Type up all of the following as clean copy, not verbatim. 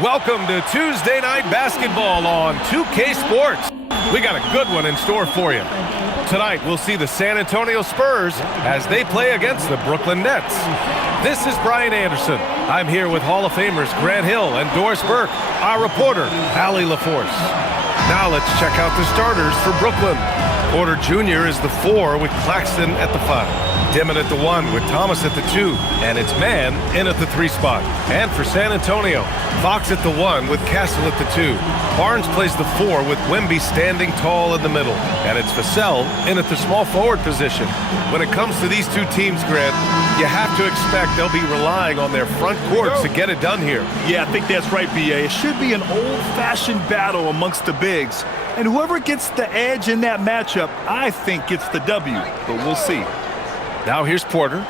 Welcome to Tuesday Night Basketball on 2K Sports. We got a good one in store for you. Tonight, we'll see the San Antonio Spurs as they play against the Brooklyn Nets. This is Brian Anderson. I'm here with Hall of Famers Grant Hill and Doris Burke, our reporter, Allie LaForce. Now let's check out the starters for Brooklyn. Porter Jr. is the 4 with Claxton at the 5. Dimon at the 1 with Thomas at the 2, and it's Mann in at the 3 spot. And for San Antonio, Fox at the 1 with Castle at the 2. Barnes plays the 4 with Wemby standing tall in the middle, and it's Vassell in at the small forward position. When it comes to these two teams, Grant, you have to expect they'll be relying on their front courts to get it done here. Yeah, I think that's right, B.A. It should be an old-fashioned battle amongst the bigs, and whoever gets the edge in that matchup, I think gets the W, but we'll see. Now here's Porter.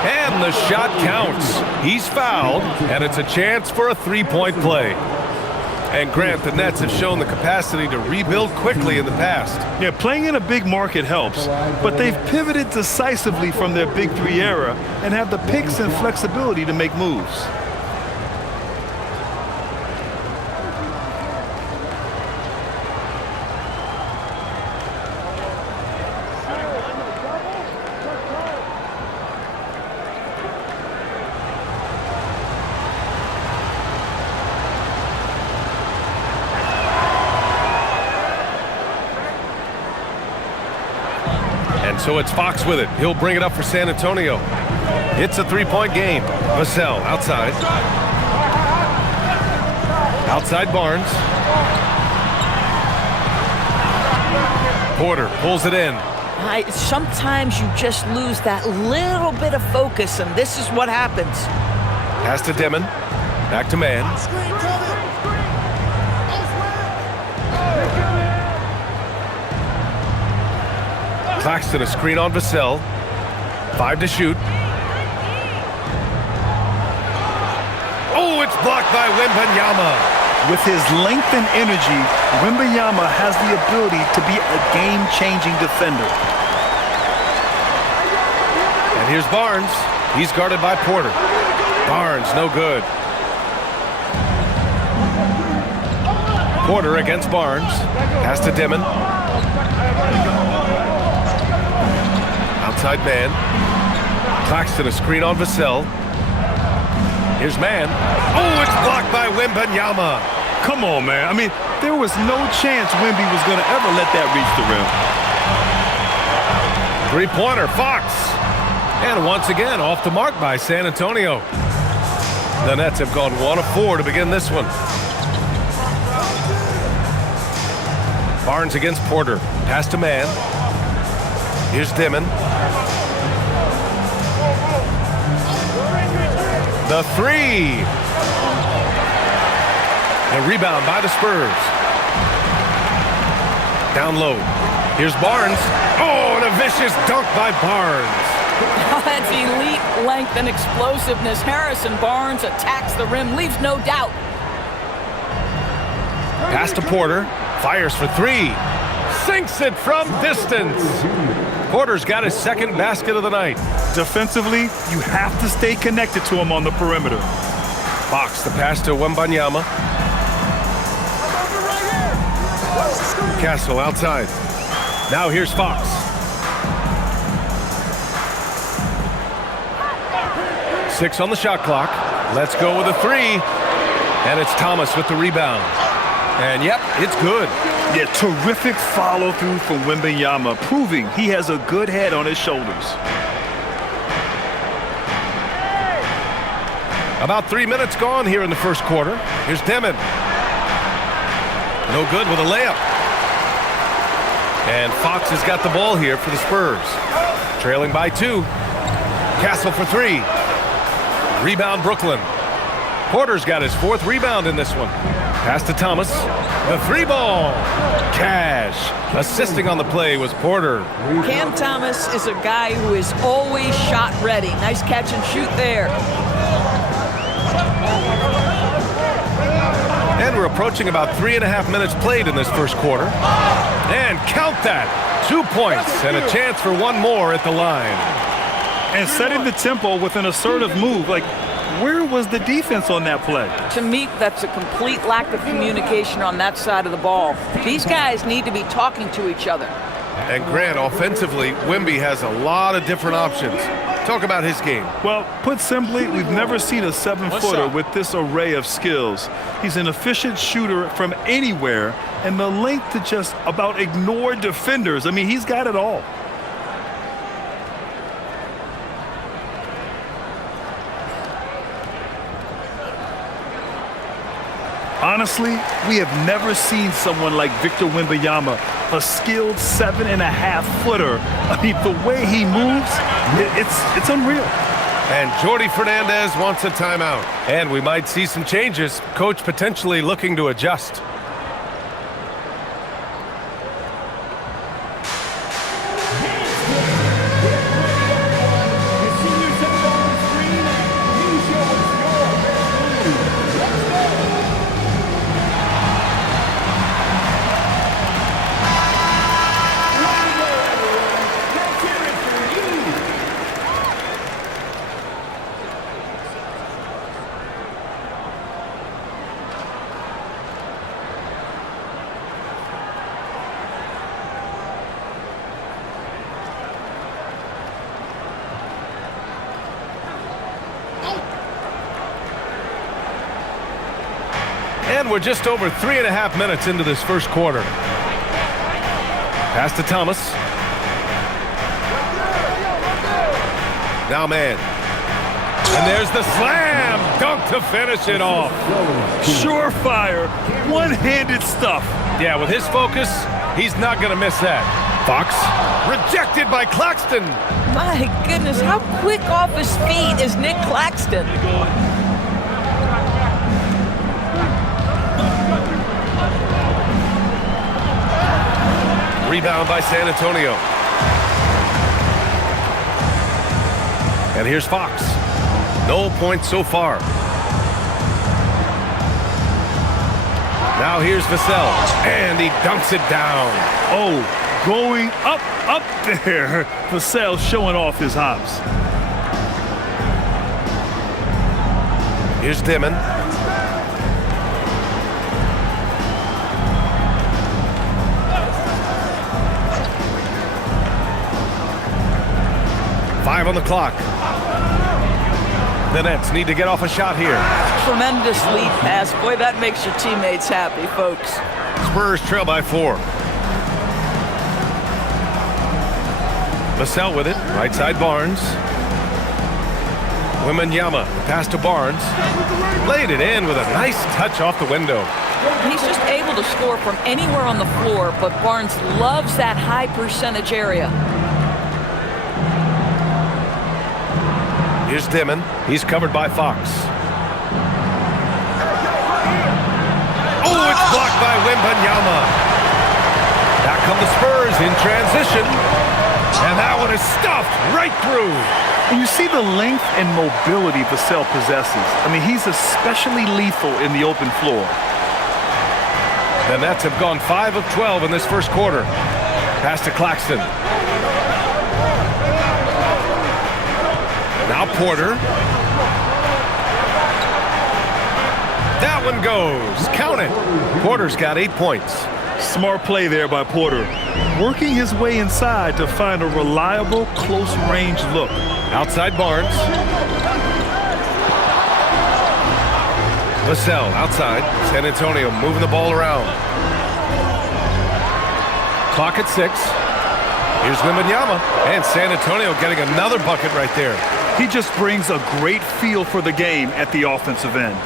And the shot counts. He's fouled, and it's a chance for a three-point play. And Grant, the Nets have shown the capacity to rebuild quickly in the past. Yeah, playing in a big market helps, but they've pivoted decisively from their Big Three era and have the picks and flexibility to make moves. So it's Fox with it. He'll bring it up for San Antonio. It's a three-point game. Vassell outside. Outside Barnes. Porter pulls it in. Sometimes you just lose that little bit of focus, and this is what happens. Pass to Dimon. Back to Mann. Claxton, a screen on Vassell. 5 to shoot. Oh, it's blocked by Wembanyama. With his length and energy, Wembanyama has the ability to be a game-changing defender. And here's Barnes. He's guarded by Porter. Barnes, no good. Porter against Barnes. Pass to Dimon. Outside man. Claxton, a screen on Vassell. Here's Mann. Oh, it's blocked by Wembanyama. Come on, man. I mean, there was no chance Wemby was going to ever let that reach the rim. Three-pointer, Fox. And once again, off the mark by San Antonio. The Nets have gone 1 of 4 to begin this one. Barnes against Porter. Pass to Mann. Here's Dimon. The 3. The rebound by the Spurs. Down low. Here's Barnes. Oh, and a vicious dunk by Barnes. That's elite length and explosiveness. Harrison Barnes attacks the rim, leaves no doubt. Pass to Porter. Fires for 3. Sinks it from distance. Porter's got his second basket of the night. Defensively, you have to stay connected to him on the perimeter. Fox, the pass to Wembanyama. Castle outside. Now here's Fox. Six on the shot clock. Let's go with a 3. And it's Thomas with the rebound. And yep, it's good. Yeah, terrific follow-through from Wembanyama, proving he has a good head on his shoulders. About 3 minutes gone here in the first quarter. Here's Demon. No good with a layup. And Fox has got the ball here for the Spurs. Trailing by 2. Castle for 3. Rebound Brooklyn. Porter's got his 4th rebound in this one. Pass to Thomas. The 3-ball. Cash. Assisting on the play was Porter. Cam Thomas is a guy who is always shot ready. Nice catch and shoot there. And we're approaching about 3.5 minutes played in this first quarter. And count that. 2 points and a chance for one more at the line. And setting the tempo with an assertive move. Like, where was the defense on that play? To me, that's a complete lack of communication on that side of the ball. These guys need to be talking to each other. And Grant, offensively, Wemby has a lot of different options. Talk about his game. Well, put simply, we've never seen a 7-footer with this array of skills. He's an efficient shooter from anywhere, and the length to just about ignore defenders. I mean, he's got it all. Honestly, we have never seen someone like Victor Wembanyama, a skilled 7.5-footer. I mean, the way he moves, it's unreal. And Jordi Fernandez wants a timeout. And we might see some changes. Coach potentially looking to adjust. And we're just over 3.5 minutes into this first quarter. Pass to Thomas. Now man. And there's the slam dunk to finish it off. Surefire, one-handed stuff. Yeah, with his focus, he's not going to miss that. Fox rejected by Claxton. My goodness, how quick off his feet is Nick Claxton? Rebound by San Antonio. And here's Fox. No points so far. Now here's Vassell. And he dunks it down. Oh, going up there. Vassell showing off his hops. Here's Dimon. Five on the clock. The Nets need to get off a shot here. Tremendous lead pass. Boy, that makes your teammates happy, folks. Spurs trail by 4. Vassell with it. Right side Barnes. Wembanyama. Pass to Barnes. Laid it in with a nice touch off the window. He's just able to score from anywhere on the floor, but Barnes loves that high percentage area. Here's Dimon. He's covered by Fox. Oh, it's blocked by Wembanyama. Back come the Spurs in transition. And that one is stuffed right through. And you see the length and mobility Vassell possesses. I mean, he's especially lethal in the open floor. The Nets have gone 5 of 12 in this first quarter. Pass to Claxton. Now Porter. That one goes. Count it. Porter's got 8 points. Smart play there by Porter. Working his way inside to find a reliable, close-range look. Outside Barnes. Vassell outside. San Antonio moving the ball around. Clock at 6. Here's Wembanyama, and San Antonio getting another bucket right there. He just brings a great feel for the game at the offensive end.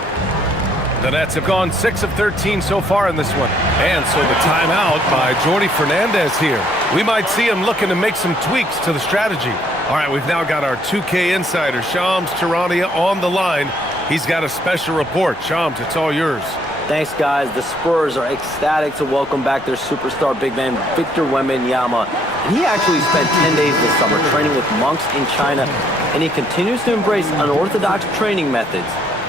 The Nets have gone 6 of 13 so far in this one. And so the timeout by Jordi Fernandez here. We might see him looking to make some tweaks to the strategy. All right, we've now got our 2K insider, Shams Charania, on the line. He's got a special report. Shams, it's all yours. Thanks, guys. The Spurs are ecstatic to welcome back their superstar big man, Victor Wembanyama. He actually spent 10 days this summer training with monks in China, and he continues to embrace unorthodox training methods.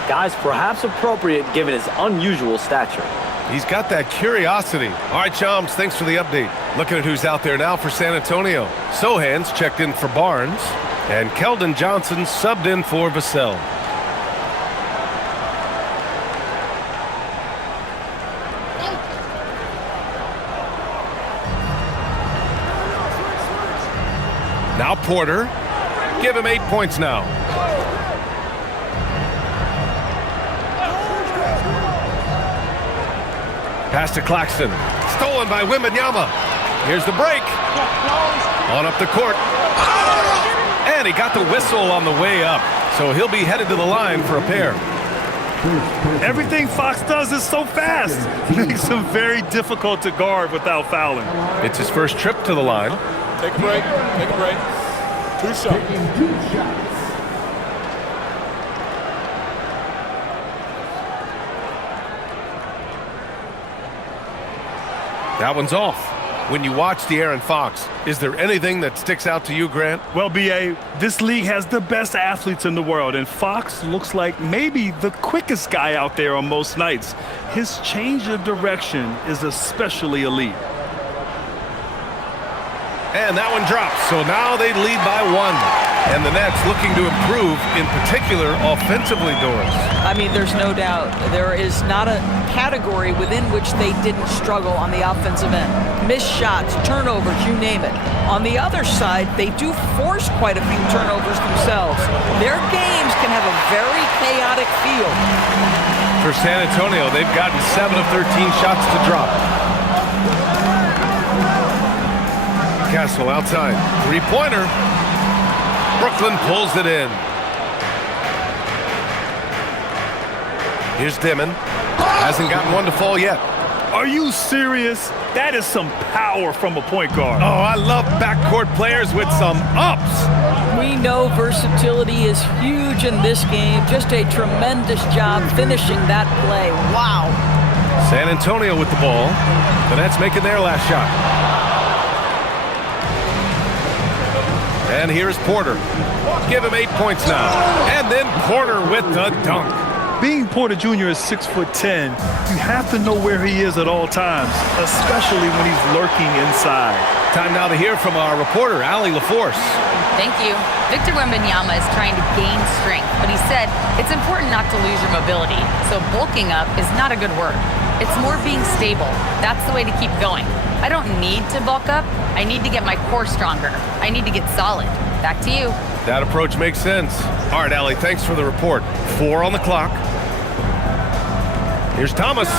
Guys, perhaps appropriate given his unusual stature. He's got that curiosity. All right, Shams, thanks for the update. Looking at who's out there now for San Antonio. Sohan's checked in for Barnes, and Keldon Johnson subbed in for Vassell. Now Porter. Give him 8 points now. Pass to Claxton. Stolen by Wembanyama. Here's the break. On up the court. And he got the whistle on the way up. So he'll be headed to the line for a pair. Everything Fox does is so fast. Makes him very difficult to guard without fouling. It's his first trip to the line. Take a break. Take a break. 2 shots. That one's off. When you watch De'Aaron Fox, is there anything that sticks out to you, Grant? Well, B.A., this league has the best athletes in the world, and Fox looks like maybe the quickest guy out there on most nights. His change of direction is especially elite. And that one drops, so now they lead by 1. And the Nets looking to improve, in particular, offensively, Doris. I mean, there's no doubt. There is not a category within which they didn't struggle on the offensive end. Missed shots, turnovers, you name it. On the other side, they do force quite a few turnovers themselves. Their games can have a very chaotic feel. For San Antonio, they've gotten 7 of 13 shots to drop. Castle outside. Three-pointer. Brooklyn pulls it in. Here's Dimon. Hasn't gotten one to fall yet. Are you serious? That is some power from a point guard. Oh, I love backcourt players with some ups. We know versatility is huge in this game. Just a tremendous job finishing that play. Wow. San Antonio with the ball. The Nets making their last shot. And here's Porter. Give him 8 points now. And then Porter with the dunk. Being Porter Jr. is 6'10", you have to know where he is at all times, especially when he's lurking inside. Time now to hear from our reporter, Allie LaForce. Thank you. Victor Wembanyama is trying to gain strength, but he said it's important not to lose your mobility. So bulking up is not a good word. It's more being stable. That's the way to keep going. I don't need to bulk up. I need to get my core stronger. I need to get solid. Back to you. That approach makes sense. All right, Allie, thanks for the report. 4 on the clock. Here's Thomas.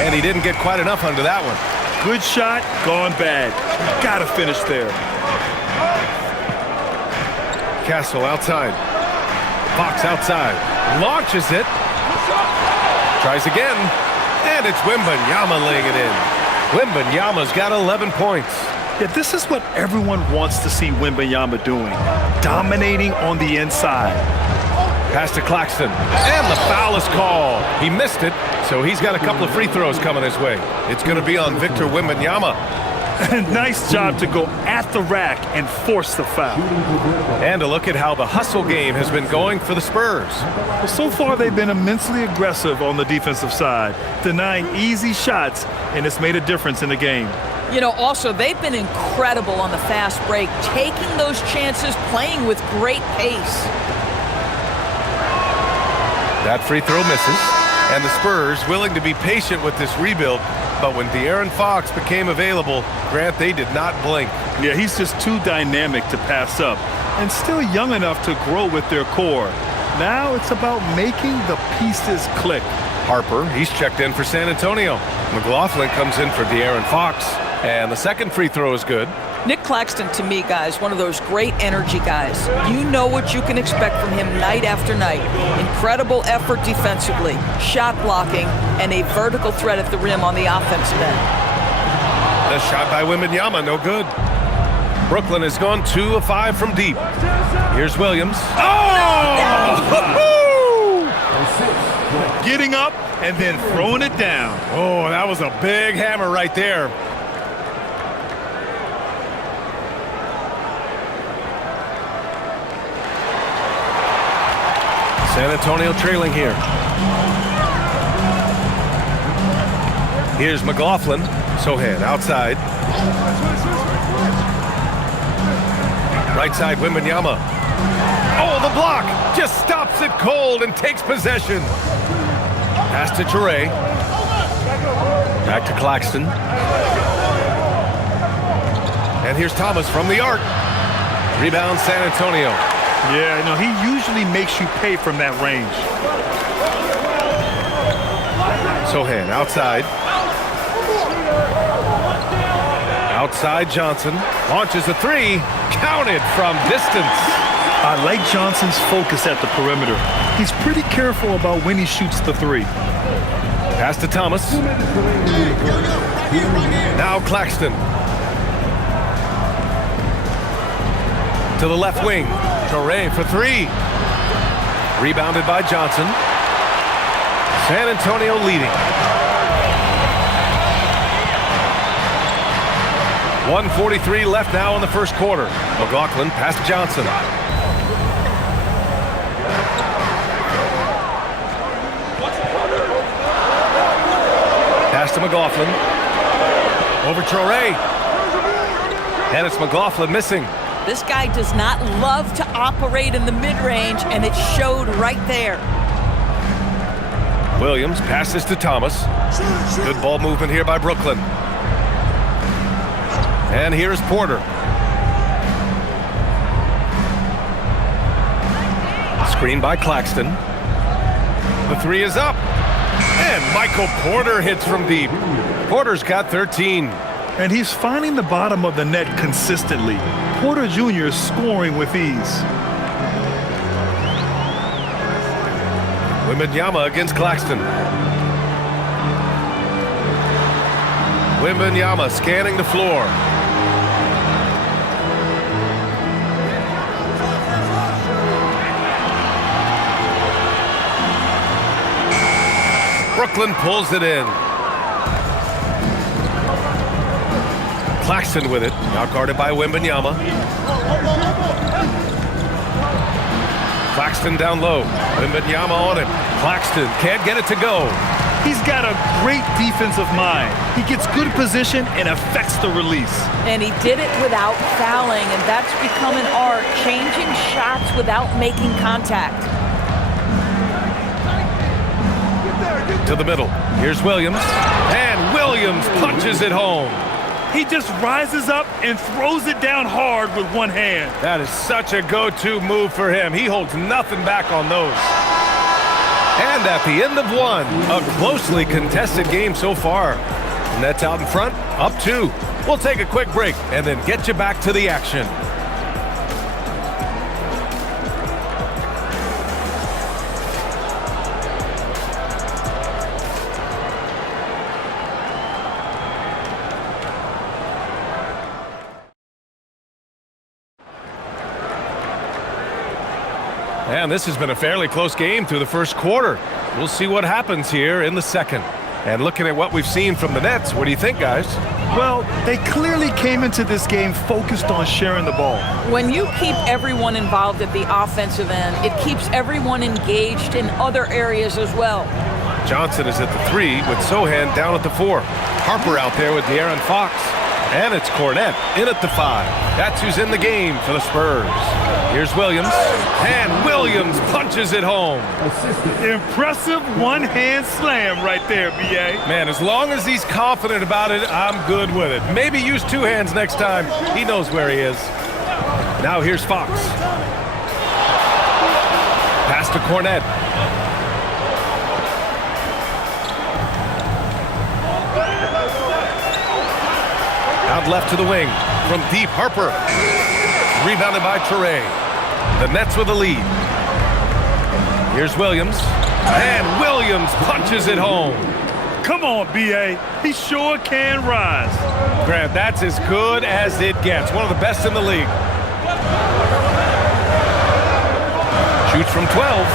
And he didn't get quite enough under that one. Good shot, gone bad. Gotta finish there. Castle outside. Fox outside. Launches it. Tries again. And it's Wembanyama laying it in. Wembanyama's got 11 points. Yeah, this is what everyone wants to see Wembanyama doing. Dominating on the inside. Pass to Claxton. And the foul is called. He missed it, so he's got a couple of free throws coming his way. It's going to be on Victor Wembanyama. Nice job to go at the rack and force the foul. And a look at how the hustle game has been going for the Spurs. Well, so far they've been immensely aggressive on the defensive side, denying easy shots, and it's made a difference in the game. You know, also, they've been incredible on the fast break, taking those chances, playing with great pace. That free throw misses, and the Spurs willing to be patient with this rebuild, but when De'Aaron Fox became available, Grant, they did not blink. Yeah, he's just too dynamic to pass up, and still young enough to grow with their core. Now it's about making the pieces click. Harper, he's checked in for San Antonio. McLaughlin comes in for De'Aaron Fox. And the second free throw is good. Nick Claxton, to me, guys, one of those great energy guys. You know what you can expect from him night after night. Incredible effort defensively, shot blocking, and a vertical threat at the rim on the offensive end. The shot by Wembanyama, no good. Brooklyn has gone 2 of 5 from deep. Here's Williams. Getting up and then throwing it down. Oh, that was a big hammer right there. San Antonio trailing here. Here's McLaughlin. Sohan outside. Right side, Wembanyama. Oh, the block! Just stops it cold and takes possession. Pass to Toure. Back to Claxton. And here's Thomas from the arc. Rebound San Antonio. Yeah, no, he usually makes you pay from that range. Sohan outside. Outside Johnson. Launches a three. Counted from distance. I like Johnson's focus at the perimeter. He's pretty careful about when he shoots the three. Pass to Thomas. Now Claxton. To the left wing. Toure for three. Rebounded by Johnson. San Antonio leading. 1:43 left now in the first quarter. McLaughlin past Johnson. Pass to McLaughlin. Over Toure. And it's McLaughlin missing. This guy does not love to operate in the mid-range, and it showed right there. Williams passes to Thomas. Good ball movement here by Brooklyn. And here's Porter. Screen by Claxton. The three is up. And Michael Porter hits from deep. Porter's got 13. And he's finding the bottom of the net consistently. Porter Jr. is scoring with ease. Wembanyama against Claxton. Wembanyama scanning the floor. Brooklyn pulls it in. Claxton with it, now guarded by Wembanyama. Claxton down low. Wembanyama on him. Claxton can't get it to go. He's got a great defensive mind. He gets good position and affects the release. And he did it without fouling, and that's become an art, changing shots without making contact. To the middle. Here's Williams. And Williams punches it home. He just rises up and throws it down hard with one hand. That is such a go-to move for him. He holds nothing back on those. And at the end of one, a closely contested game so far. Nets out in front, up 2. We'll take a quick break and then get you back to the action. And this has been a fairly close game through the first quarter. We'll see what happens here in the second. And looking at what we've seen from the Nets, what do you think, guys? Well, they clearly came into this game focused on sharing the ball. When you keep everyone involved at the offensive end, it keeps everyone engaged in other areas as well. Johnson is at the 3 with Sohan down at the 4. Harper out there with De'Aaron Fox. And it's Cornette in at the 5. That's who's in the game for the Spurs. Here's Williams. And Williams punches it home. Impressive one-hand slam right there, B.A. Man, as long as he's confident about it, I'm good with it. Maybe use 2 hands next time. He knows where he is. Now here's Fox. Pass to Cornette. Out left to the wing. From deep, Harper. Rebounded by Toure. The Nets with the lead. Here's Williams. And Williams punches it home. Come on, B.A. He sure can rise. Grant, that's as good as it gets. One of the best in the league. Shoots from 12.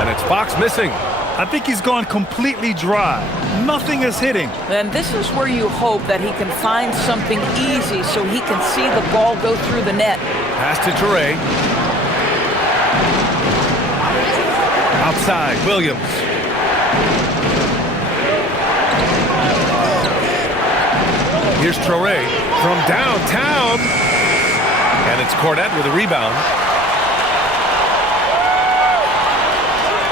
And it's Fox missing. I think he's gone completely dry. Nothing is hitting. And this is where you hope that he can find something easy so he can see the ball go through the net. Pass to Toure. Outside, Williams. Here's Toure from downtown. And it's Cornette with a rebound.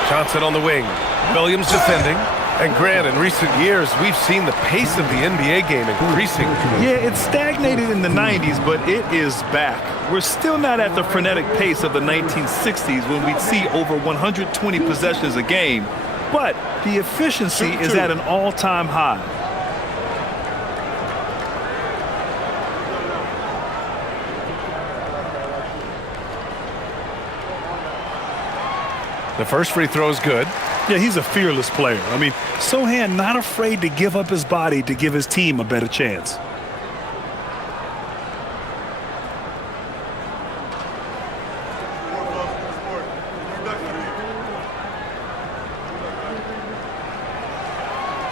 Johnson on the wing. Williams defending. And Grant, in recent years, we've seen the pace of the NBA game increasing. Yeah, it stagnated in the 90s, but it is back. We're still not at the frenetic pace of the 1960s when we'd see over 120 possessions a game, but the efficiency is at an all-time high. The first free throw is good. Yeah, he's a fearless player. I mean, Sohan not afraid to give up his body to give his team a better chance.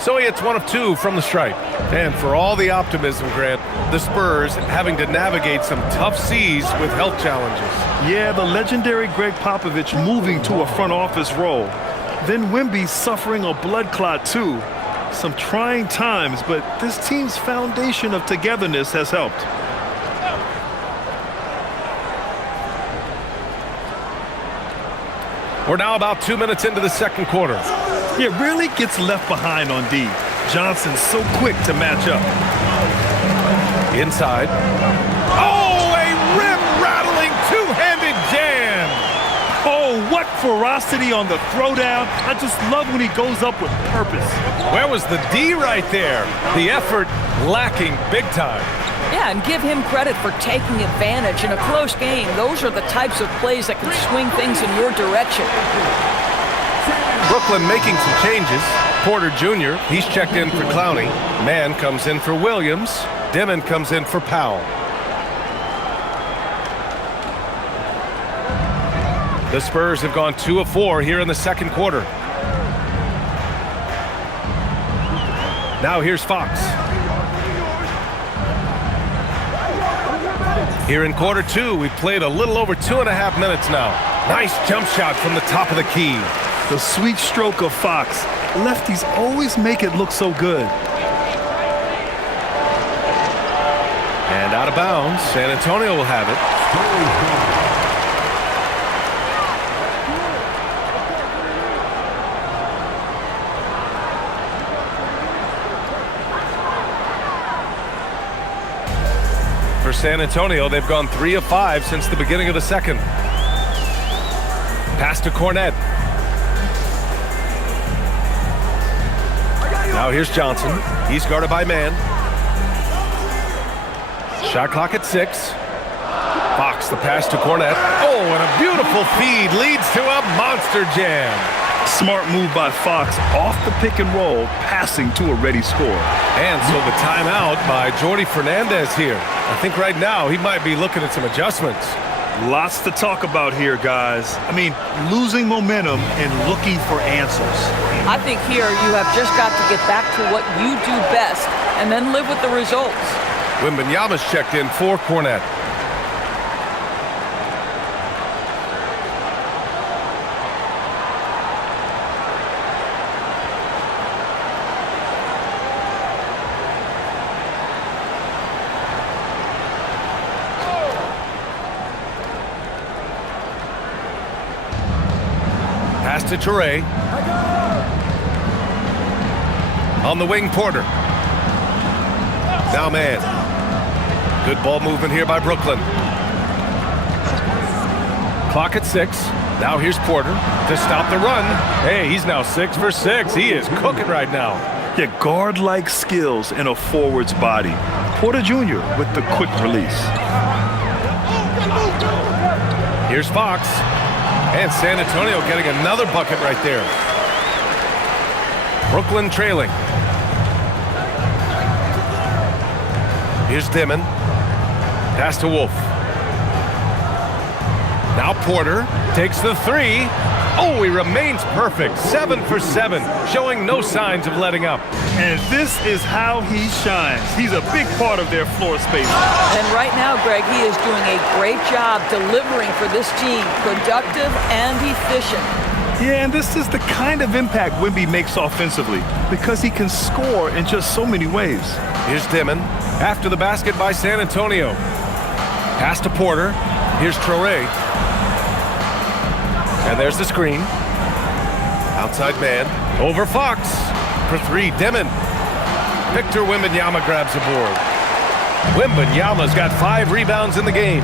So he hits 1 of 2 from the stripe. And for all the optimism, Grant, the Spurs having to navigate some tough seas with health challenges. Yeah, the legendary Greg Popovich moving to a front office role. Then Wemby suffering a blood clot too. Some trying times, but this team's foundation of togetherness has helped. We're now about 2 minutes into the second quarter. It really gets left behind on D. Johnson's so quick to match up. Inside. Oh, a rim-rattling two-handed jam. Oh, what ferocity on the throwdown. I just love when he goes up with purpose. Where was the D right there? The effort lacking big time. Yeah, and give him credit for taking advantage in a close game. Those are the types of plays that can swing things in your direction. Brooklyn making some changes. Porter Jr., he's checked in for Clowney. Mann comes in for Williams. Dimon comes in for Powell. The Spurs have gone 2 of 4 here in the second quarter. Now here's Fox. Here in quarter 2, we've played a little over 2.5 minutes now. Nice jump shot from the top of the key. The sweet stroke of Fox. Lefties always make it look so good. And out of bounds, San Antonio will have it. For San Antonio, they've gone 3 of 5 since the beginning of the second. Pass to Cornette. Now here's Johnson. He's guarded by Mann. Shot clock at 6. Fox, the pass to Cornette. Oh, and a beautiful feed leads to a monster jam. Smart move by Fox off the pick and roll, passing to a ready score. And so the timeout by Jordi Fernandez here. I think right now he might be looking at some adjustments. Lots to talk about here, guys. I mean, losing momentum and looking for answers. I think here you have just got to get back to what you do best and then live with the results. Wembanyama's checked in for Cornette. Pass to Toure. On the wing, Porter. Now Mann. Good ball movement here by Brooklyn. Clock at 6. Now here's Porter to stop the run. Hey, he's now 6 for 6. He is cooking right now. Yeah, guard-like skills in a forward's body. Porter Jr. with the quick release. Here's Fox. And San Antonio getting another bucket right there. Brooklyn trailing. Here's Dimon. Pass to Wolf. Now Porter takes the three. Oh, he remains perfect. 7 for 7, showing no signs of letting up. And this is how he shines. He's a big part of their floor space. And right now, Greg, he is doing a great job delivering for this team. Productive and efficient. Yeah, and this is the kind of impact Wemby makes offensively because he can score in just so many ways. Here's Dimon. After the basket by San Antonio. Pass to Porter. Here's Traore. And there's the screen. Outside man. Over Fox. For three, Dimon. Victor Wembanyama grabs the board. Wembanyama's got 5 rebounds in the game.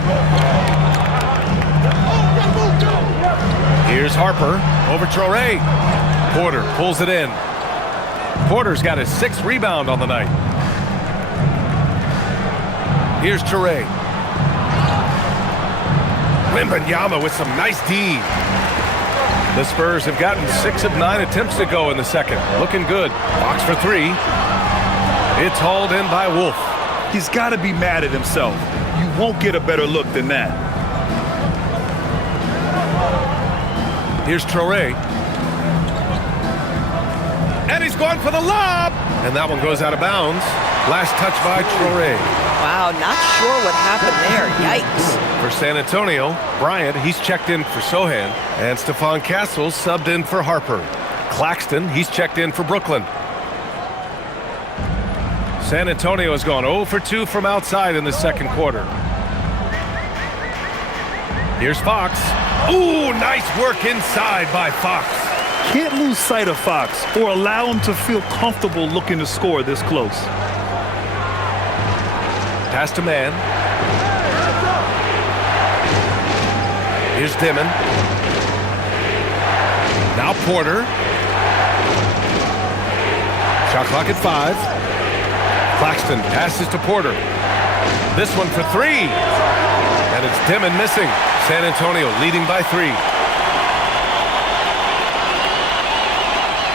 Here's Harper. Over Traore. Porter pulls it in. Porter's got his 6th rebound on the night. Here's Traore. Wembanyama with some nice D. The Spurs have gotten 6 of 9 attempts to go in the second. Looking good. Fox for 3. It's hauled in by Wolf. He's got to be mad at himself. You won't get a better look than that. Here's Traore. And he's going for the lob. And that one goes out of bounds. Last touch by Traore. Wow, not sure what happened there. Yikes. For San Antonio, Bryant, he's checked in for Sohan. And Stephon Castles subbed in for Harper. Claxton, he's checked in for Brooklyn. San Antonio has gone 0 for 2 from outside in the second quarter. Here's Fox. Ooh, nice work inside by Fox. Can't lose sight of Fox or allow him to feel comfortable looking to score this close. Pass to man. Here's Dimon. Now Porter. Shot clock at 5. Claxton passes to Porter. This one for 3. And it's Dimon missing. San Antonio leading by 3.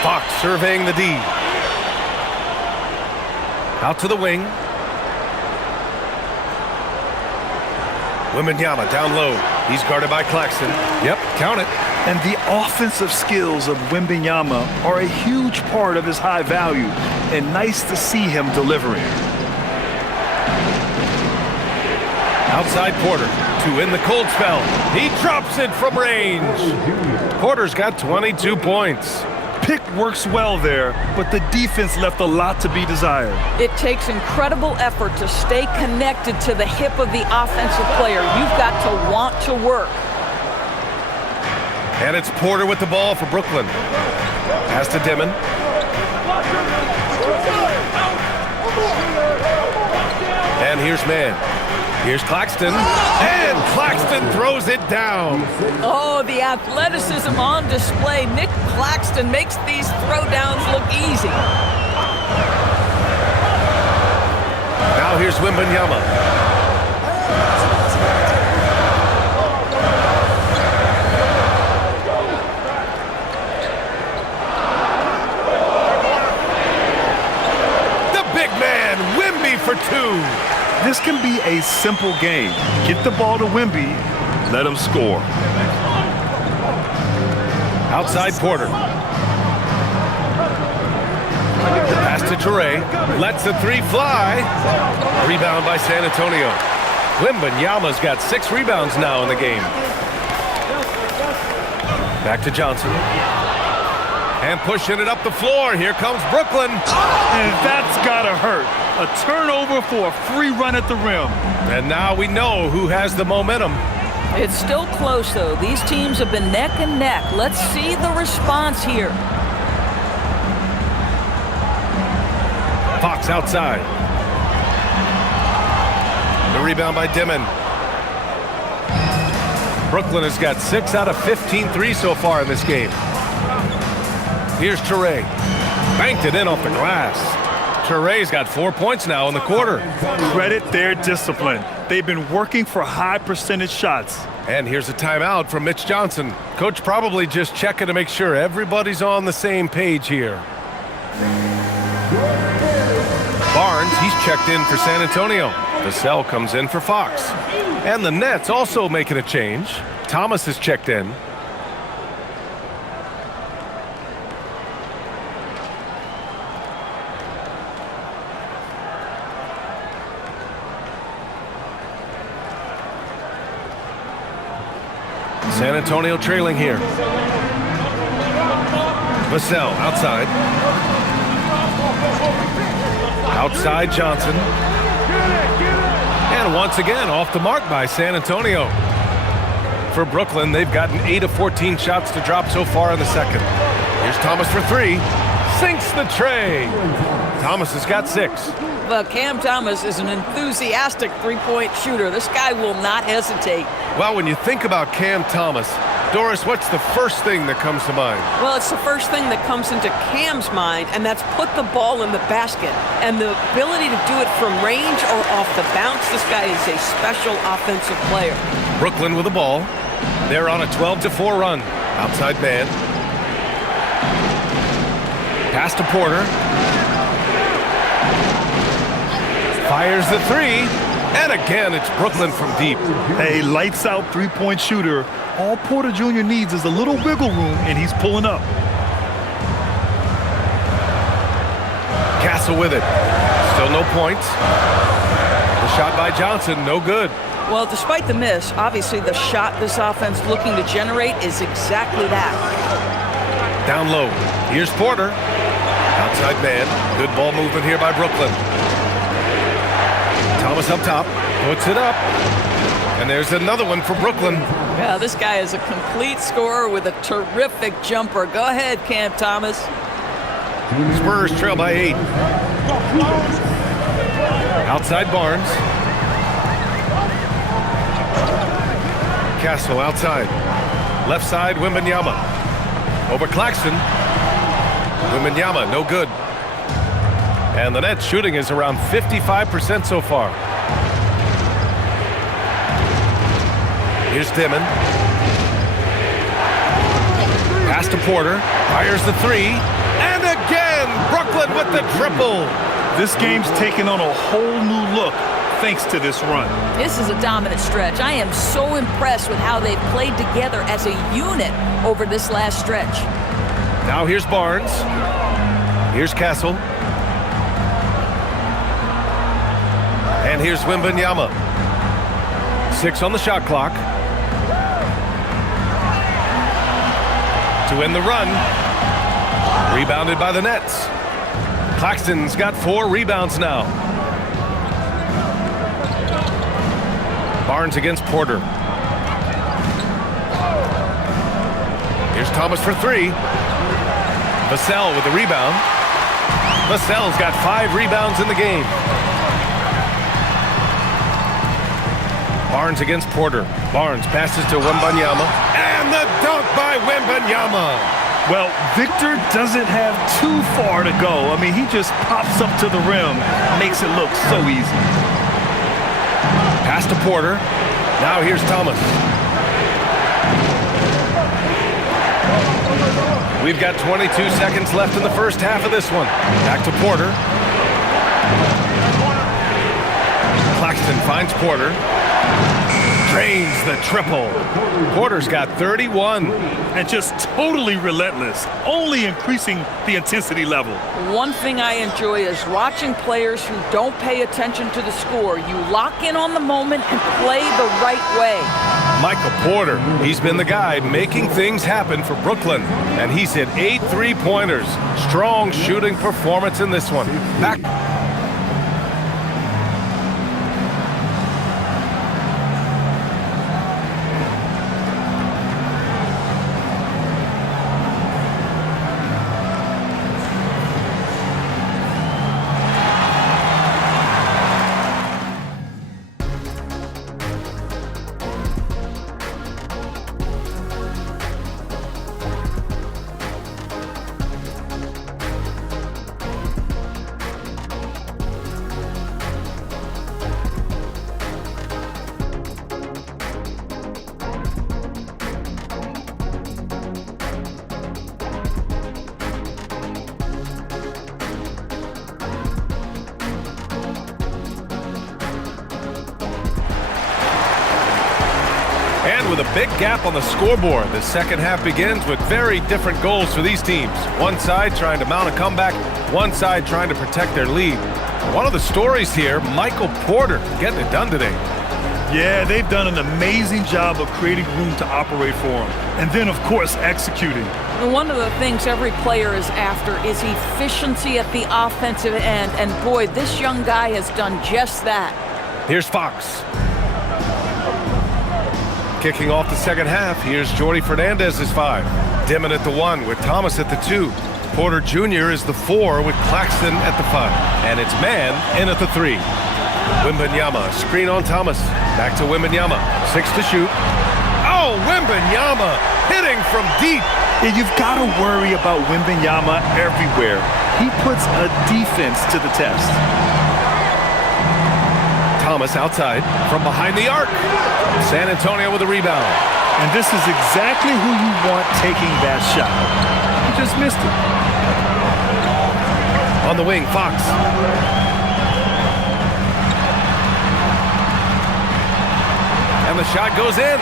Fox surveying the D. Out to the wing. Wembanyama down low. He's guarded by Claxton. Yep, count it. And the offensive skills of Wembanyama are a huge part of his high value, and nice to see him delivering. Outside Porter to in the cold spell. He drops it from range. Porter's got 22 points. Pick works well there, but the defense left a lot to be desired. It takes incredible effort to stay connected to the hip of the offensive player. You've got to want to work. And it's Porter with the ball for Brooklyn. Pass to Dimon. And here's man. Here's Claxton. And Claxton throws it down. Oh, the athleticism on display. Nick Claxton makes these throwdowns look easy. Now here's Wembanyama. The big man, Wemby for 2. This can be a simple game. Get the ball to Wemby, let him score. Outside Porter. Pass to Traore. Lets the 3 fly. Rebound by San Antonio. Wembanyama's got 6 rebounds now in the game. Back to Johnson. And pushing it up the floor. Here comes Brooklyn. And that's gotta hurt. A turnover for a free run at the rim. And now we know who has the momentum. It's still close, though. These teams have been neck and neck. Let's see the response here. Fox outside. The rebound by Dimon. Brooklyn has got 6 out of 15 threes so far in this game. Here's Traore. Banked it in off the glass. Touré's got 4 points now in the quarter. Credit their discipline. They've been working for high percentage shots. And here's a timeout from Mitch Johnson. Coach probably just checking to make sure everybody's on the same page here. Barnes, he's checked in for San Antonio. Vassell comes in for Fox. And the Nets also making a change. Thomas is checked in. San Antonio trailing here. Vassell outside. Outside Johnson. And once again off the mark by San Antonio. For Brooklyn, they've gotten 8 of 14 shots to drop so far in the second. Here's Thomas for 3. Sinks the tray. Thomas has got 6. But Cam Thomas is an enthusiastic three-point shooter. This guy will not hesitate. Well, when you think about Cam Thomas, Doris, what's the first thing that comes to mind? Well, it's the first thing that comes into Cam's mind, and that's put the ball in the basket. And the ability to do it from range or off the bounce, this guy is a special offensive player. Brooklyn with the ball. They're on a 12-4 run. Outside man. Pass to Porter. Fires the 3. And again, it's Brooklyn from deep. A lights-out three-point shooter. All Porter Jr. needs is a little wiggle room, and he's pulling up. Castle with it. Still no points. The shot by Johnson, no good. Well, despite the miss, obviously the shot this offense looking to generate is exactly that. Down low. Here's Porter. Outside man. Good ball movement here by Brooklyn. Thomas up top. Puts it up. And there's another one for Brooklyn. Yeah, this guy is a complete scorer with a terrific jumper. Go ahead, Cam Thomas. Spurs trail by 8. Outside Barnes. Castle outside. Left side, Wembanyama. Over Claxton. Wembanyama, no good. And the Nets shooting is around 55% so far. Here's Dimon. Pass to Porter. Fires the 3. And again, Brooklyn with the triple. This game's taken on a whole new look thanks to this run. This is a dominant stretch. I am so impressed with how they've played together as a unit over this last stretch. Now here's Barnes. Here's Castle. And here's Wembanyama. 6 on the shot clock. To end the run. Rebounded by the Nets. Claxton's got 4 rebounds now. Barnes against Porter. Here's Thomas for 3. Vassell with the rebound. Vassell's got 5 rebounds in the game. Barnes against Porter. Barnes passes to Wembanyama. And the dunk by Wembanyama. Well, Victor doesn't have too far to go. I mean, he just pops up to the rim, makes it look so easy. Pass to Porter. Now here's Thomas. We've got 22 seconds left in the first half of this one. Back to Porter. Claxton finds Porter. Drains the triple. Porter's got 31. And just totally relentless, only increasing the intensity level. One thing I enjoy is watching players who don't pay attention to the score. You lock in on the moment and play the right way. Michael Porter, he's been the guy making things happen for Brooklyn. And he's hit 8 3-pointers. Strong shooting performance in this one. Back. And with a big gap on the scoreboard, the second half begins with very different goals for these teams. One side trying to mount a comeback, one side trying to protect their lead. One of the stories here, Michael Porter getting it done today. Yeah, they've done an amazing job of creating room to operate for him. And then, of course, executing. One of the things every player is after is efficiency at the offensive end. And boy, this young guy has done just that. Here's Fox. Kicking off the second half, here's Jordy Fernandez's 5. Dimon at the 1 with Thomas at the 2. Porter Jr. is the 4 with Claxton at the 5. And it's Man in at the 3. Wembanyama, screen on Thomas. Back to Wembanyama, 6 to shoot. Oh, Wembanyama hitting from deep. Yeah, you've got to worry about Wembanyama everywhere. He puts a defense to the test. Thomas outside from behind the arc. San Antonio with a rebound. And this is exactly who you want taking that shot. He just missed it. On the wing, Fox. And the shot goes in.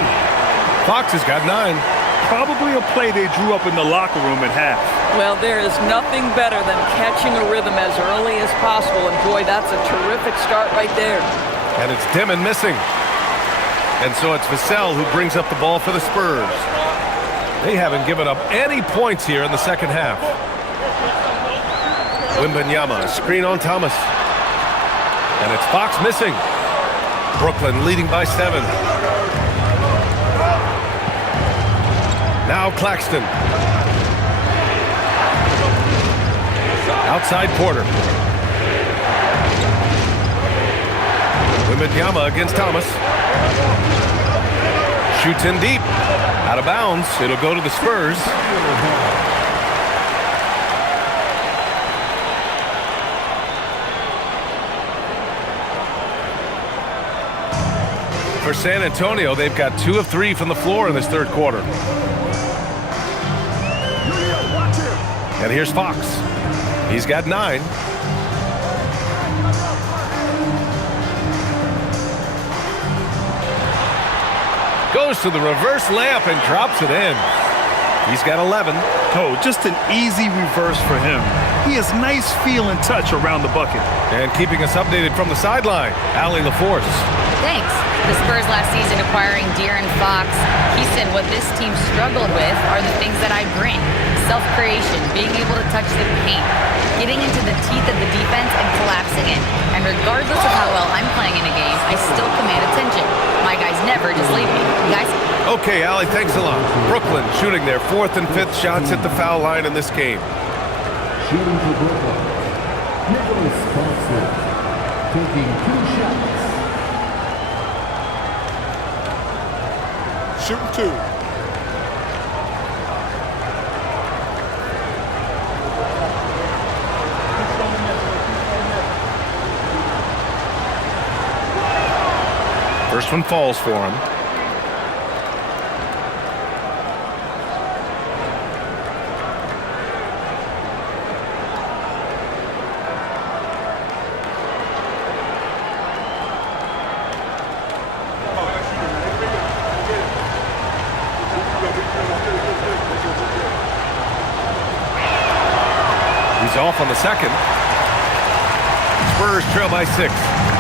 Fox has got 9. Probably a play they drew up in the locker room at half. Well, there is nothing better than catching a rhythm as early as possible. And boy, that's a terrific start right there. And it's Dimon missing. And so it's Vassell who brings up the ball for the Spurs. They haven't given up any points here in the second half. Wembanyama, screen on Thomas. And it's Fox missing. Brooklyn leading by 7. Now Claxton. Outside Porter. Wembanyama against Thomas. Shoots in deep. Out of bounds. It'll go to the Spurs. For San Antonio, they've got 2 of 3 from the floor in this third quarter. And here's Fox. He's got 9. Goes to the reverse layup and drops it in. He's got 11. Oh, just an easy reverse for him. He has nice feel and touch around the bucket. And keeping us updated from the sideline, Allie LaForce. Thanks. The Spurs last season acquiring De'Aaron Fox. He said what this team struggled with are the things that I bring. Self-creation, being able to touch the paint, getting into the teeth of the defense and collapsing it. And regardless of how well I'm playing in a game, I still command attention. My guys never just leave me. Guys? Okay, Allie, thanks a lot. Brooklyn shooting their 4th and 5th shots at the foul line in this game. Shooting for Brooklyn, Nicholas Claxton, taking 2 shots. Shooting 2. First one falls for him. He's off on the second. Spurs trail by 6.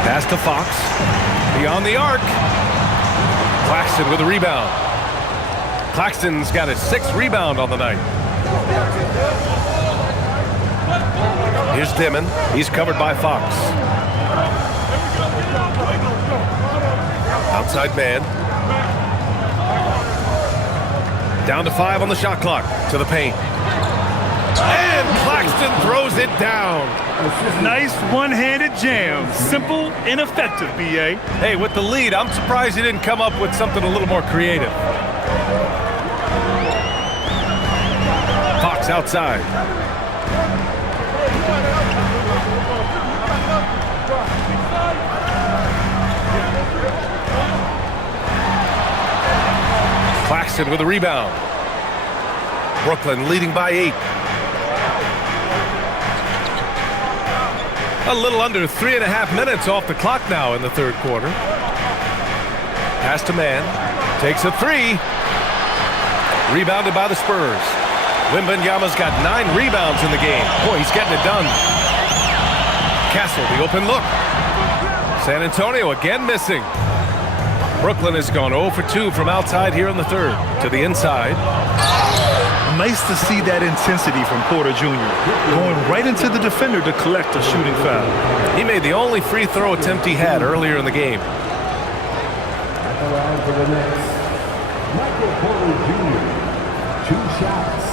Pass to Fox. Beyond the arc. Claxton with a rebound. Claxton's got his 6th rebound on the night. Here's Dimon. He's covered by Fox. Outside man. Down to 5 on the shot clock. To the paint. And Claxton throws it down. Nice one-handed jam. Simple and effective, B.A. Hey, with the lead, I'm surprised he didn't come up with something a little more creative. Fox outside. Claxton with a rebound. Brooklyn leading by 8. A little under 3.5 minutes off the clock now in the third quarter. Pass to man. Takes a three. Rebounded by the Spurs. Wembanyama's got 9 rebounds in the game. Boy, he's getting it done. Castle, the open look. San Antonio again missing. Brooklyn has gone 0 for 2 from outside here in the third. To the inside. Nice to see that intensity from Porter Jr. Going right into the defender to collect a shooting foul. He made the only free throw attempt he had earlier in the game. At the line for the Knicks, Michael Porter Jr. 2 shots.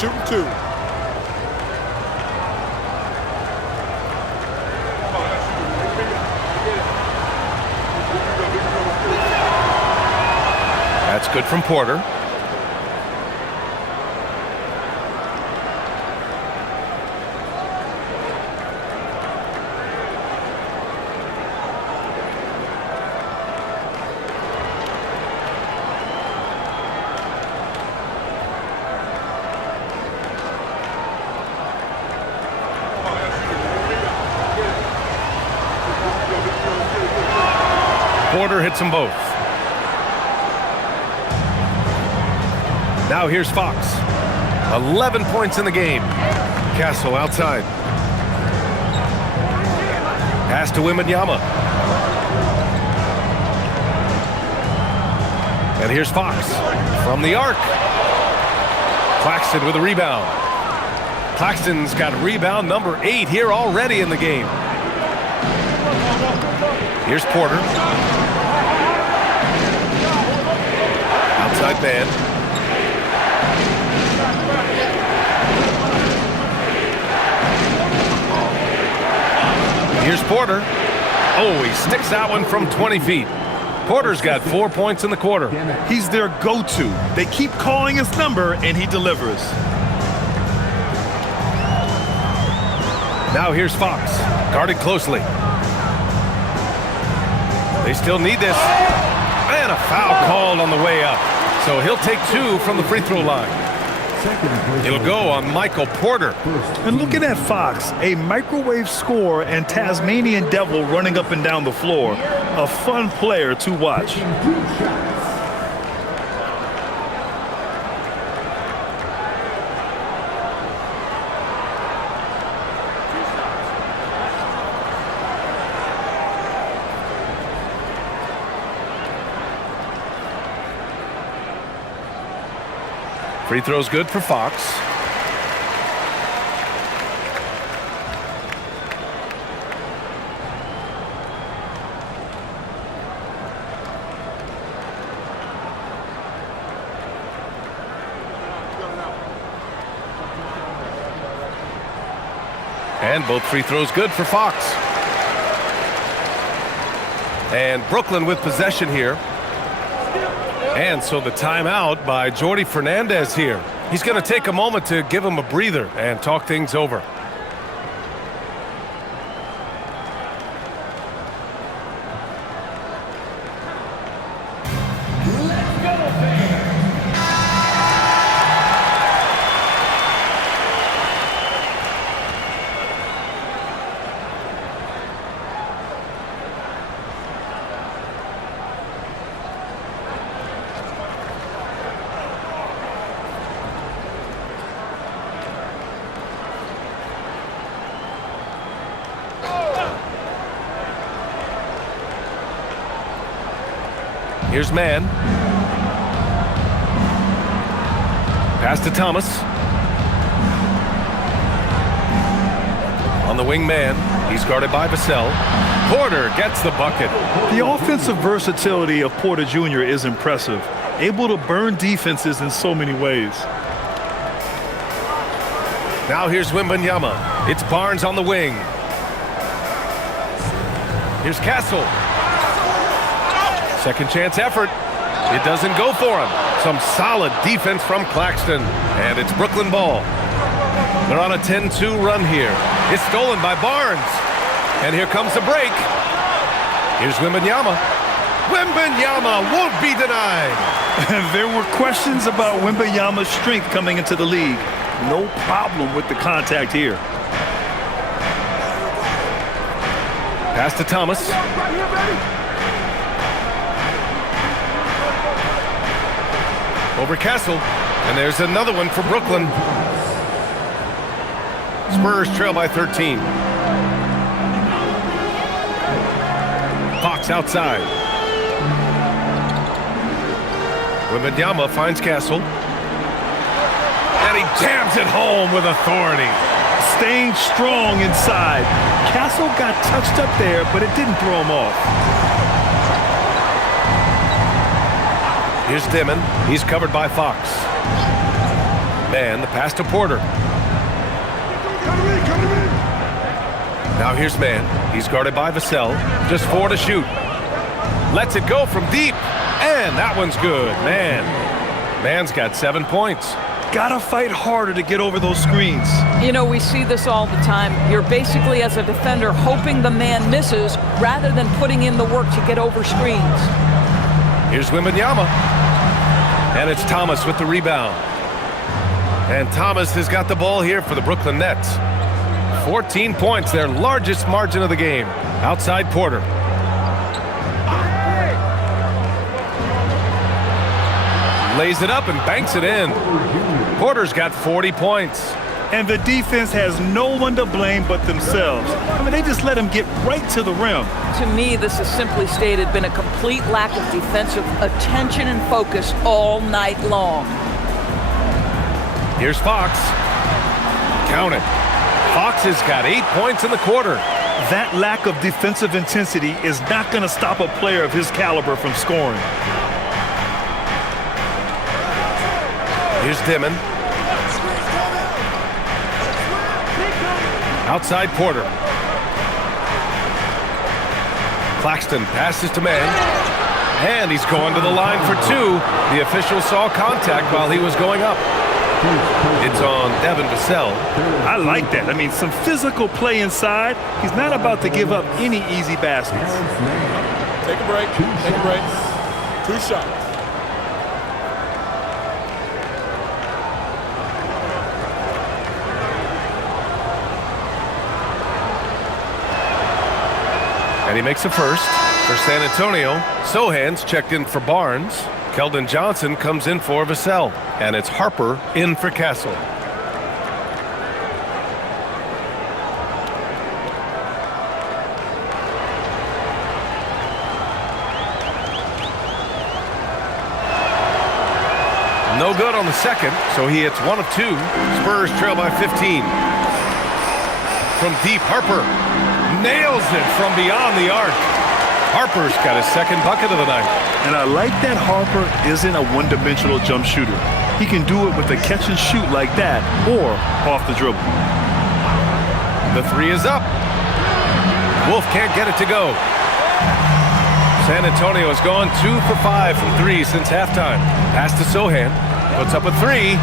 Shooting 2. That's good from Porter. Porter hits them both. Now here's Fox. 11 points in the game. Castle outside. Pass to Wembanyama. And here's Fox from the arc. Claxton with a rebound. Claxton's got rebound number 8 here already in the game. Here's Porter. Outside man. Here's Porter. Oh, he sticks that one from 20 feet. Porter's got 4 points in the quarter. He's their go-to. They keep calling his number, and he delivers. Now here's Fox, guarded closely. They still need this. And a foul called on the way up. So he'll take 2 from the free throw line. It'll go on Michael Porter. And looking at Fox, a microwave scorer and Tasmanian devil running up and down the floor. A fun player to watch. Free throw's good for Fox. And both free throws good for Fox. And Brooklyn with possession here. And so the timeout by Jordi Fernandez here. He's going to take a moment to give him a breather and talk things over. Here's Mann. Pass to Thomas. On the wing man. He's guarded by Vassell. Porter gets the bucket. The offensive versatility of Porter Jr. is impressive. Able to burn defenses in so many ways. Now here's Wembanyama. It's Barnes on the wing. Here's Castle. Second chance effort. It doesn't go for him. Some solid defense from Claxton. And it's Brooklyn ball. They're on a 10-2 run here. It's stolen by Barnes. And here comes the break. Here's Wembanyama. Wembanyama won't be denied. There were questions about Wembanyama's strength coming into the league. No problem with the contact here. Pass to Thomas. Over Castle. And there's another one for Brooklyn. Spurs trail by 13. Fox outside. Wembanyama finds Castle. And he jams it home with authority. Staying strong inside. Castle got touched up there, but it didn't throw him off. Here's Dimon. He's covered by Fox. Man, the pass to Porter. Now here's Man. He's guarded by Vassell. Just 4 to shoot. Lets it go from deep. And that one's good. Man's got 7 points. Gotta fight harder to get over those screens. You know, we see this all the time. You're basically, as a defender, hoping the man misses rather than putting in the work to get over screens. Here's Wembanyama. And it's Thomas with the rebound. And Thomas has got the ball here for the Brooklyn Nets. 14 points, their largest margin of the game. Outside Porter. Lays it up and banks it in. Porter's got 40 points. And the defense has no one to blame but themselves. I mean, they just let him get right to the rim. To me, this has simply stated been a complete lack of defensive attention and focus all night long. Here's Fox. Count it. Fox has got 8 points in the quarter. That lack of defensive intensity is not going to stop a player of his caliber from scoring. Here's Dimon. Outside Porter. Claxton passes to Man. And he's going to the line for 2. The official saw contact while he was going up. It's on Devin Vassell. I like that. I mean, some physical play inside. He's not about to give up any easy baskets. Take a break. Take a break. 2 shots. And he makes a first for San Antonio. Sohan's checked in for Barnes. Keldon Johnson comes in for Vassell. And it's Harper in for Castle. No good on the second, so he hits 1 of 2. Spurs trail by 15. From deep, Harper nails it from beyond the arc. Harper's got his second bucket of the night. And I like that Harper isn't a one-dimensional jump shooter. He can do it with a catch and shoot like that or off the dribble. The 3 is up. Wolf can't get it to go. San Antonio has gone 2 for 5 from 3 since halftime. Pass to Sohan. Puts up a 3.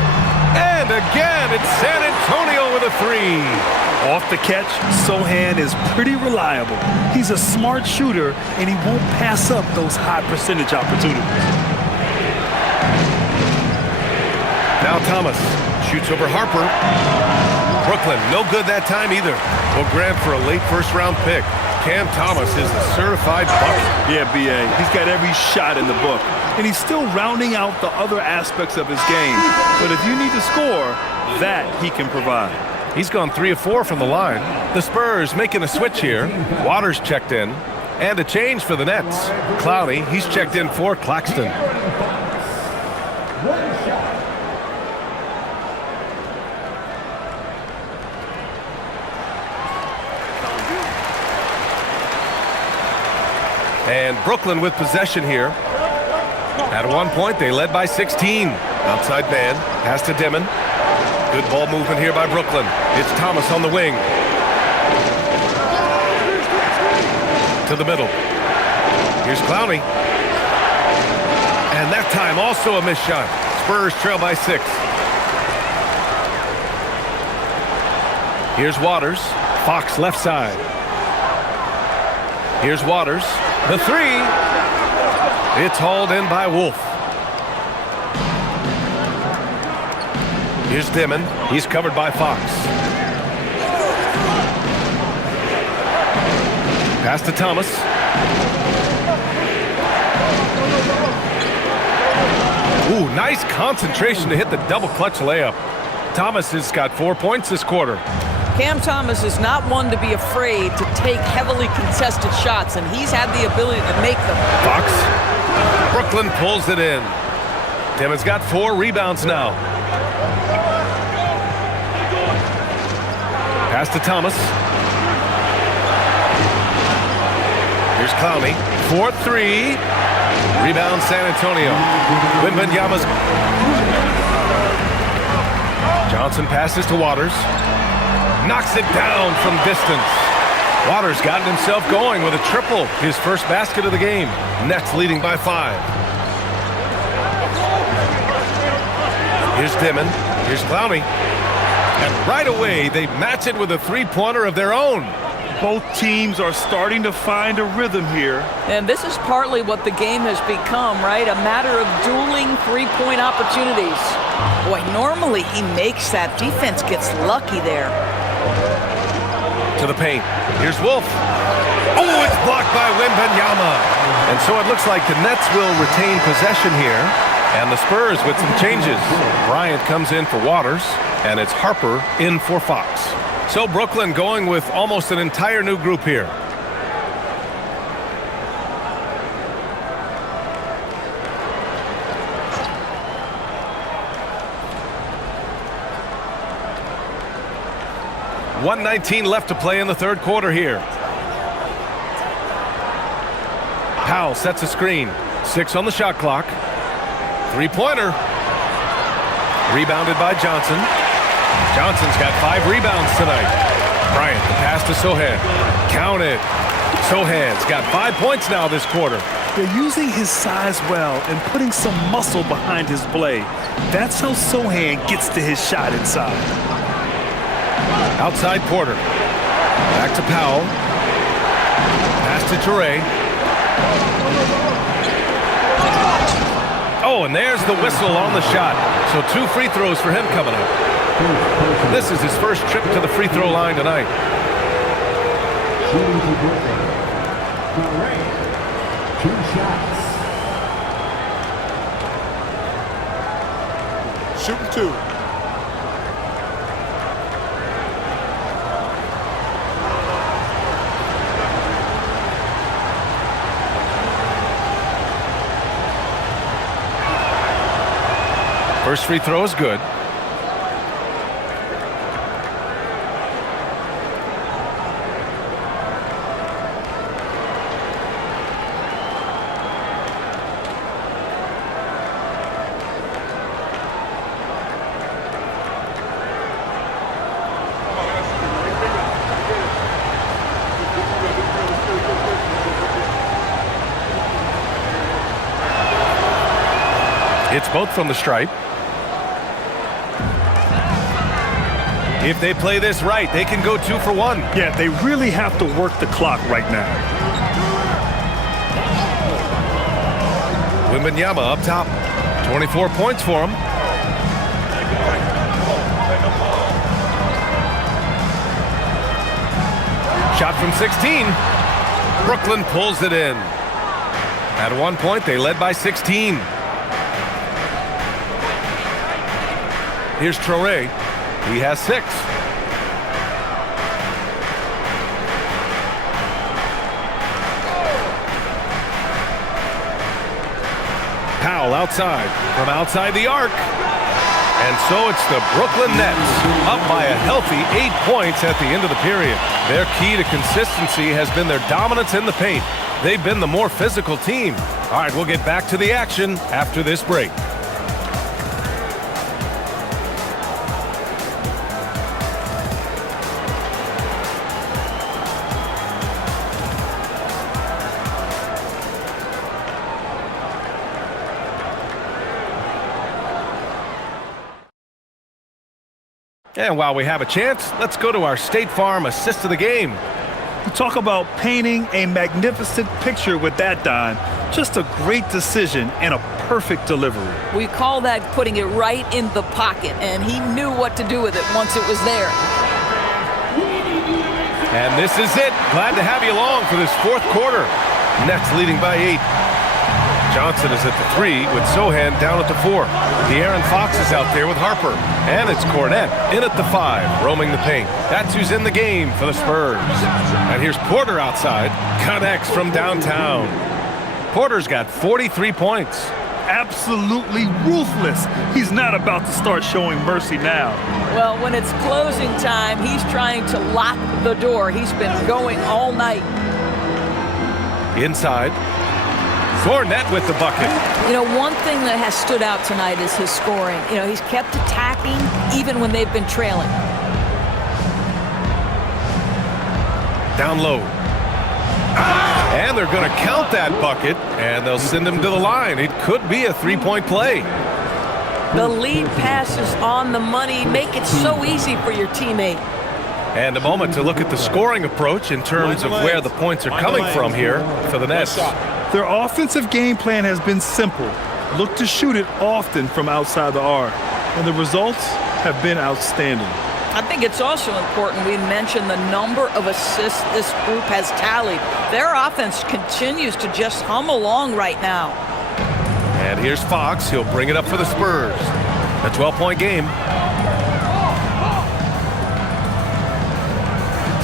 And again, it's San Antonio with a 3. Off the catch, Sohan is pretty reliable. He's a smart shooter, and he won't pass up those high percentage opportunities. Now Thomas shoots over Harper. Brooklyn, no good that time either. Will grab for a late first-round pick. Cam Thomas is the certified bucket. Yeah, B.A., he's got every shot in the book. And he's still rounding out the other aspects of his game. But if you need to score, that he can provide. He's gone 3 of 4 from the line. The Spurs making a switch here. Waters checked in. And a change for the Nets. Clowney, he's checked in for Claxton. And Brooklyn with possession here. At one point, they led by 16. Outside man, pass to Dimon. Good ball movement here by Brooklyn. It's Thomas on the wing. To the middle. Here's Clowney. And that time also a missed shot. Spurs trail by 6. Here's Waters. Fox left side. Here's Waters. The 3. It's hauled in by Wolf. Here's Dimon. He's covered by Fox. Pass to Thomas. Ooh, nice concentration to hit the double clutch layup. Thomas has got 4 points this quarter. Cam Thomas is not one to be afraid to take heavily contested shots, and he's had the ability to make them. Fox. Brooklyn pulls it in. Timmons got 4 rebounds now. Pass to Thomas. Here's Clowney. 4-3. Rebound San Antonio. Wembanyama's. Johnson passes to Waters. Knocks it down from distance. Waters gotten himself going with a triple. His first basket of the game. Nets leading by 5. Here's Dimon. Here's Clowney. And right away, they match it with a three-pointer of their own. Both teams are starting to find a rhythm here. And this is partly what the game has become, right? A matter of dueling three-point opportunities. Boy, normally he makes that. Defense gets lucky there. To the paint. Here's Wolf. Oh, it's blocked by Wembanyama. And so it looks like the Nets will retain possession here. And the Spurs with some changes. Bryant comes in for Waters, and it's Harper in for Fox. So Brooklyn going with almost an entire new group here. .119 left to play in the third quarter here. Powell sets a screen. 6 on the shot clock. Three-pointer. Rebounded by Johnson. Johnson's got 5 rebounds tonight. Bryant, the pass to Sohan. Counted. Sohan's got 5 points now this quarter. They're using his size well and putting some muscle behind his play. That's how Sohan gets to his shot inside. Outside Porter. Back to Powell. Pass to Toure. Oh, and there's the whistle on the shot. So 2 free throws for him coming up. This is his first trip to the free throw line tonight. Shooting for Brooklyn. Durant. 2 shots. Shooting 2. First free throw is good. It's both from the stripe. If they play this right, they can go 2 for 1. Yeah, they really have to work the clock right now. Wembanyama up top. 24 points for him. Shot from 16. Brooklyn pulls it in. At one point, they led by 16. Here's Traore. He has 6. Powell outside, from outside the arc. And so it's the Brooklyn Nets, up by a healthy 8 points at the end of the period. Their key to consistency has been their dominance in the paint. They've been the more physical team. All right, we'll get back to the action after this break. And while we have a chance, let's go to our State Farm assist of the game. You talk about painting a magnificent picture with that dime. Just a great decision and a perfect delivery. We call that putting it right in the pocket, and he knew what to do with it once it was there. And this is it. Glad to have you along for this fourth quarter. Nets leading by 8. Johnson is at the 3 with Sohan down at the 4. De'Aaron Fox is out there with Harper. And it's Cornette in at the 5, roaming the paint. That's who's in the game for the Spurs. And here's Porter outside. Connects from downtown. Porter's got 43 points. Absolutely ruthless. He's not about to start showing mercy now. Well, when it's closing time, he's trying to lock the door. He's been going all night. Inside. Cornette with the bucket. You know, one thing that has stood out tonight is his scoring. You know, he's kept attacking even when they've been trailing. Down low. And they're going to count that bucket, and they'll send him to the line. It could be a three-point play. The lead pass is on the money. Make it so easy for your teammate. And a moment to look at the scoring approach in terms of where the points are coming from here for the Nets. Their offensive game plan has been simple. Look to shoot it often from outside the arc. And the results have been outstanding. I think it's also important we mention the number of assists this group has tallied. Their offense continues to just hum along right now. And here's Fox. He'll bring it up for the Spurs. A 12-point game.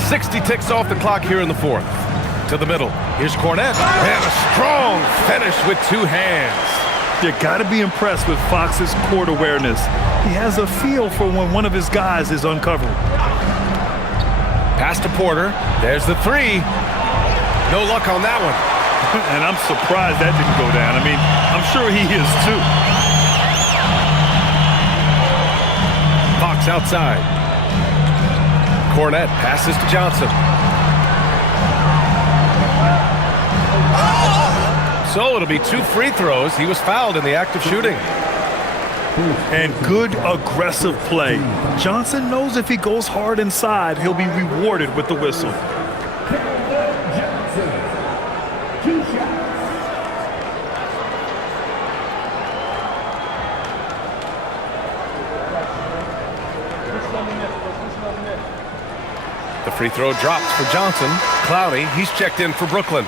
60 ticks off the clock here in the fourth. To the middle. Here's Cornette. And a strong finish with 2 hands. You got to be impressed with Fox's court awareness. He has a feel for when one of his guys is uncovered. Pass to Porter. There's the 3. No luck on that one. And I'm surprised that didn't go down. I mean, I'm sure he is too. Fox outside. Cornette passes to Johnson. So it'll be 2 free throws. He was fouled in the act of shooting. And good aggressive play. Johnson knows if he goes hard inside, he'll be rewarded with the whistle. The free throw drops for Johnson. Clowney, he's checked in for Brooklyn.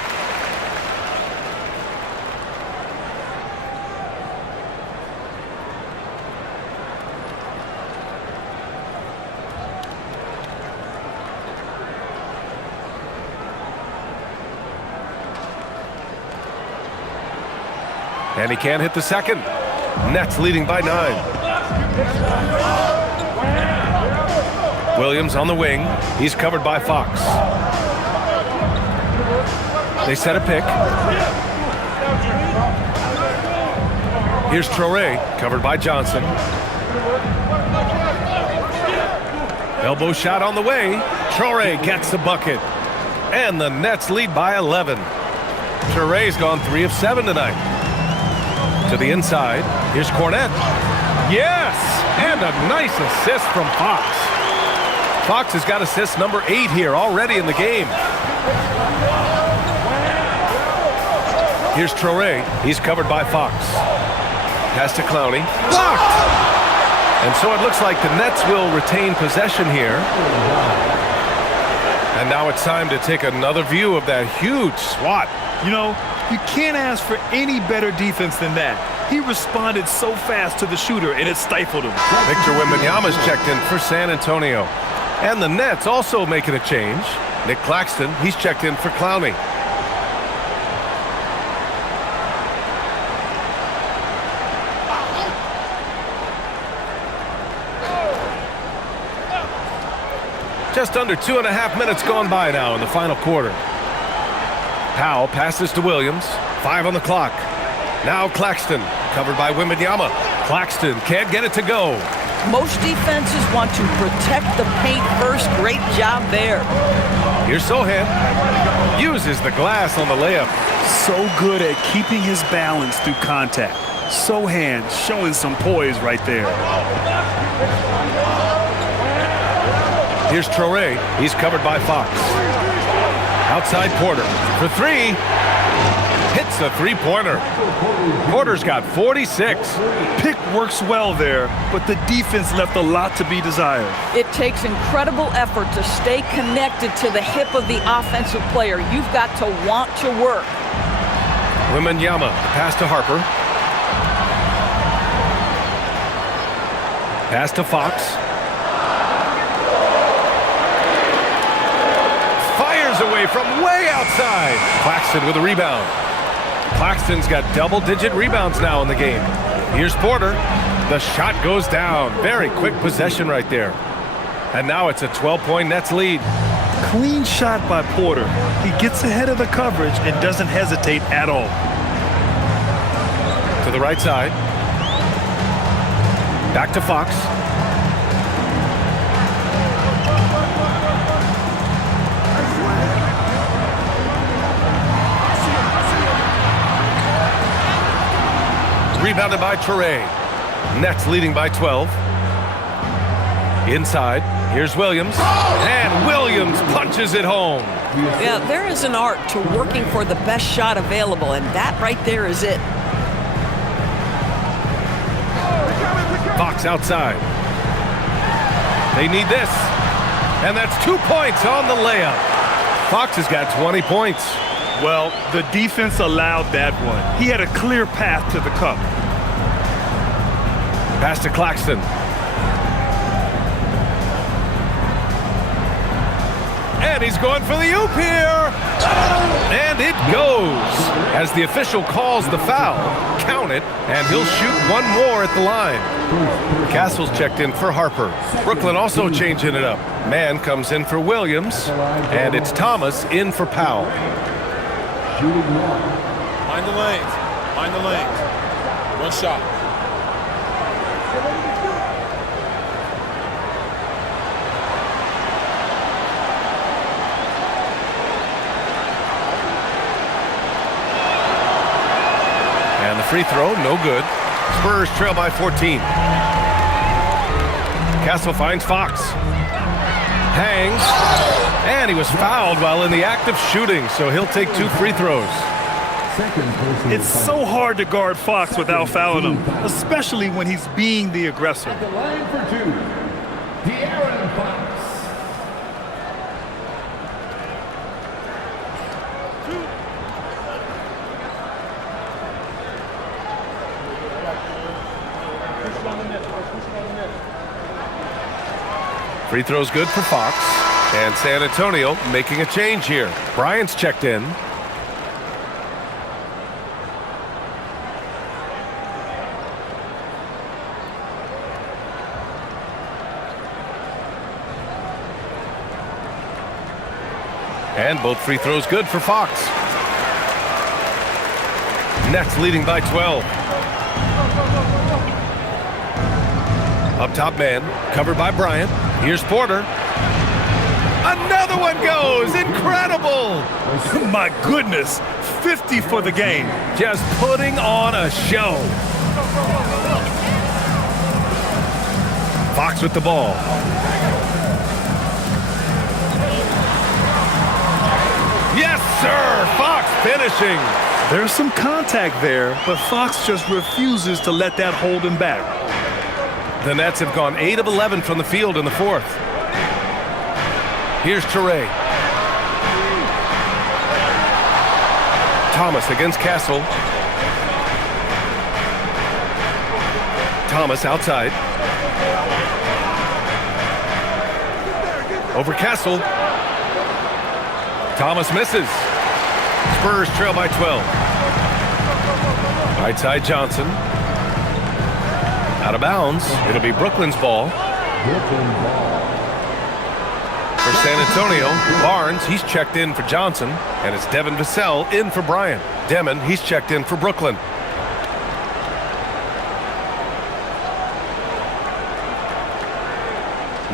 And he can't hit the second. Nets leading by 9. Williams on the wing. He's covered by Fox. They set a pick. Here's Traoré, covered by Johnson. Elbow shot on the way. Traoré gets the bucket. And the Nets lead by 11. Traoré's gone 3 of 7 tonight. To the inside. Here's Cornette. Yes! And a nice assist from Fox. Fox has got assist number 8 here already in the game. Here's Traoré. He's covered by Fox. Pass to Clowney. Blocked! And so it looks like the Nets will retain possession here. And now it's time to take another view of that huge swat. You know, you can't ask for any better defense than that. He responded so fast to the shooter, and it stifled him. Victor Wembanyama's checked in for San Antonio. And the Nets also making a change. Nick Claxton, he's checked in for Clowney. Just under 2.5 minutes gone by now in the final quarter. Powell passes to Williams. 5 on the clock. Now Claxton, covered by Wembanyama. Claxton can't get it to go. Most defenses want to protect the paint first. Great job there. Here's Sohan. Uses the glass on the layup. So good at keeping his balance through contact. Sohan showing some poise right there. Here's Traoré. He's covered by Fox. Outside Porter for 3. hits a three-pointer. Porter's got 46. Pick works well there, but the defense left a lot to be desired. It takes incredible effort to stay connected to the hip of the offensive player. You've got to want to work. Wembanyama, pass to Harper. Pass to Fox. Fires away from way outside. Claxton with a rebound. Claxton's got double-digit rebounds now in the game. Here's Porter. The shot goes down. Very quick possession right there. And now it's a 12-point Nets lead. Clean shot by Porter. He gets ahead of the coverage and doesn't hesitate at all. To the right side. Back to Fox. Rebounded by Toure. Nets leading by 12. Inside, here's Williams. And Williams punches it home. Yeah, there is an art to working for the best shot available, and that right there is it. Fox outside. They need this. And that's 2 points on the layup. Fox has got 20 points. Well, the defense allowed that one. He had a clear path to the cup. Pass to Claxton. And he's going for the oop here. And it goes. As the official calls the foul, count it, and he'll shoot one more at the line. Castle's checked in for Harper. Brooklyn also changing it up. Man comes in for Williams, and it's Thomas in for Powell. Mind the lanes. Mind the lanes. One shot. And the free throw, no good. Spurs trail by 14. Castle finds Fox. Hangs. And he was fouled while in the act of shooting, so he'll take 2 free throws. It's so hard to guard Fox without fouling him, especially when he's being the aggressor. At the line for 2, De'Aaron Fox. Free throw's good for Fox. And San Antonio making a change here. Bryant's checked in. And both free throws good for Fox. Nets leading by 12. Up top man, covered by Bryant. Here's Porter. Another one goes! Incredible! My goodness, 50 for the game. Just putting on a show. Fox with the ball. Yes, sir! Fox finishing. There's some contact there, but Fox just refuses to let that hold him back. The Nets have gone 8 of 11 from the field in the fourth. Here's Toure. Thomas against Castle. Thomas outside. Over Castle. Thomas misses. Spurs trail by 12. Right side Johnson. Out of bounds. It'll be Brooklyn's ball. For San Antonio, Barnes, he's checked in for Johnson. And it's Devin Vassell in for Bryant. Demon, he's checked in for Brooklyn.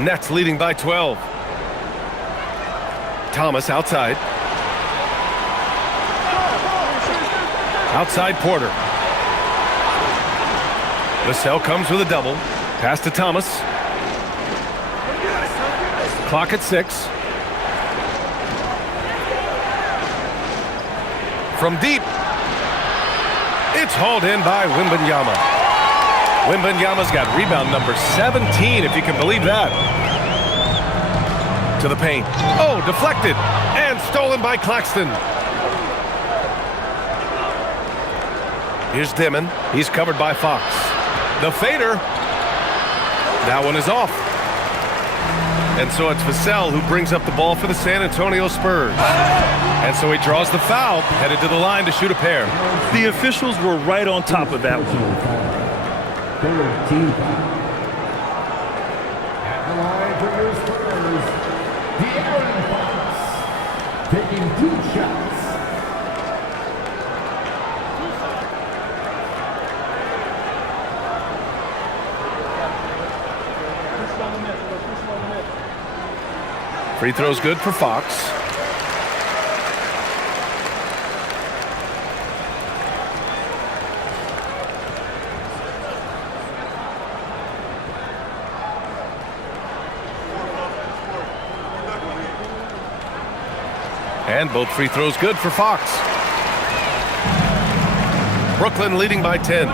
Nets leading by 12. Thomas outside. Outside Porter. Vassell comes with a double. Pass to Thomas. Clock at 6. From deep. It's hauled in by Wembanyama. Wembanyama's got rebound number 17, if you can believe that. To the paint. Oh, deflected. And stolen by Claxton. Here's Dimon. He's covered by Fox. The fader. That one is off. And so it's Vassell who brings up the ball for the San Antonio Spurs. And so he draws the foul, headed to the line to shoot a pair. The officials were right on top of that one. At the line for your Spurs, De'Aaron Fox, taking 2 shots. Free throw's good for Fox. And both free throws good for Fox. Brooklyn leading by 10.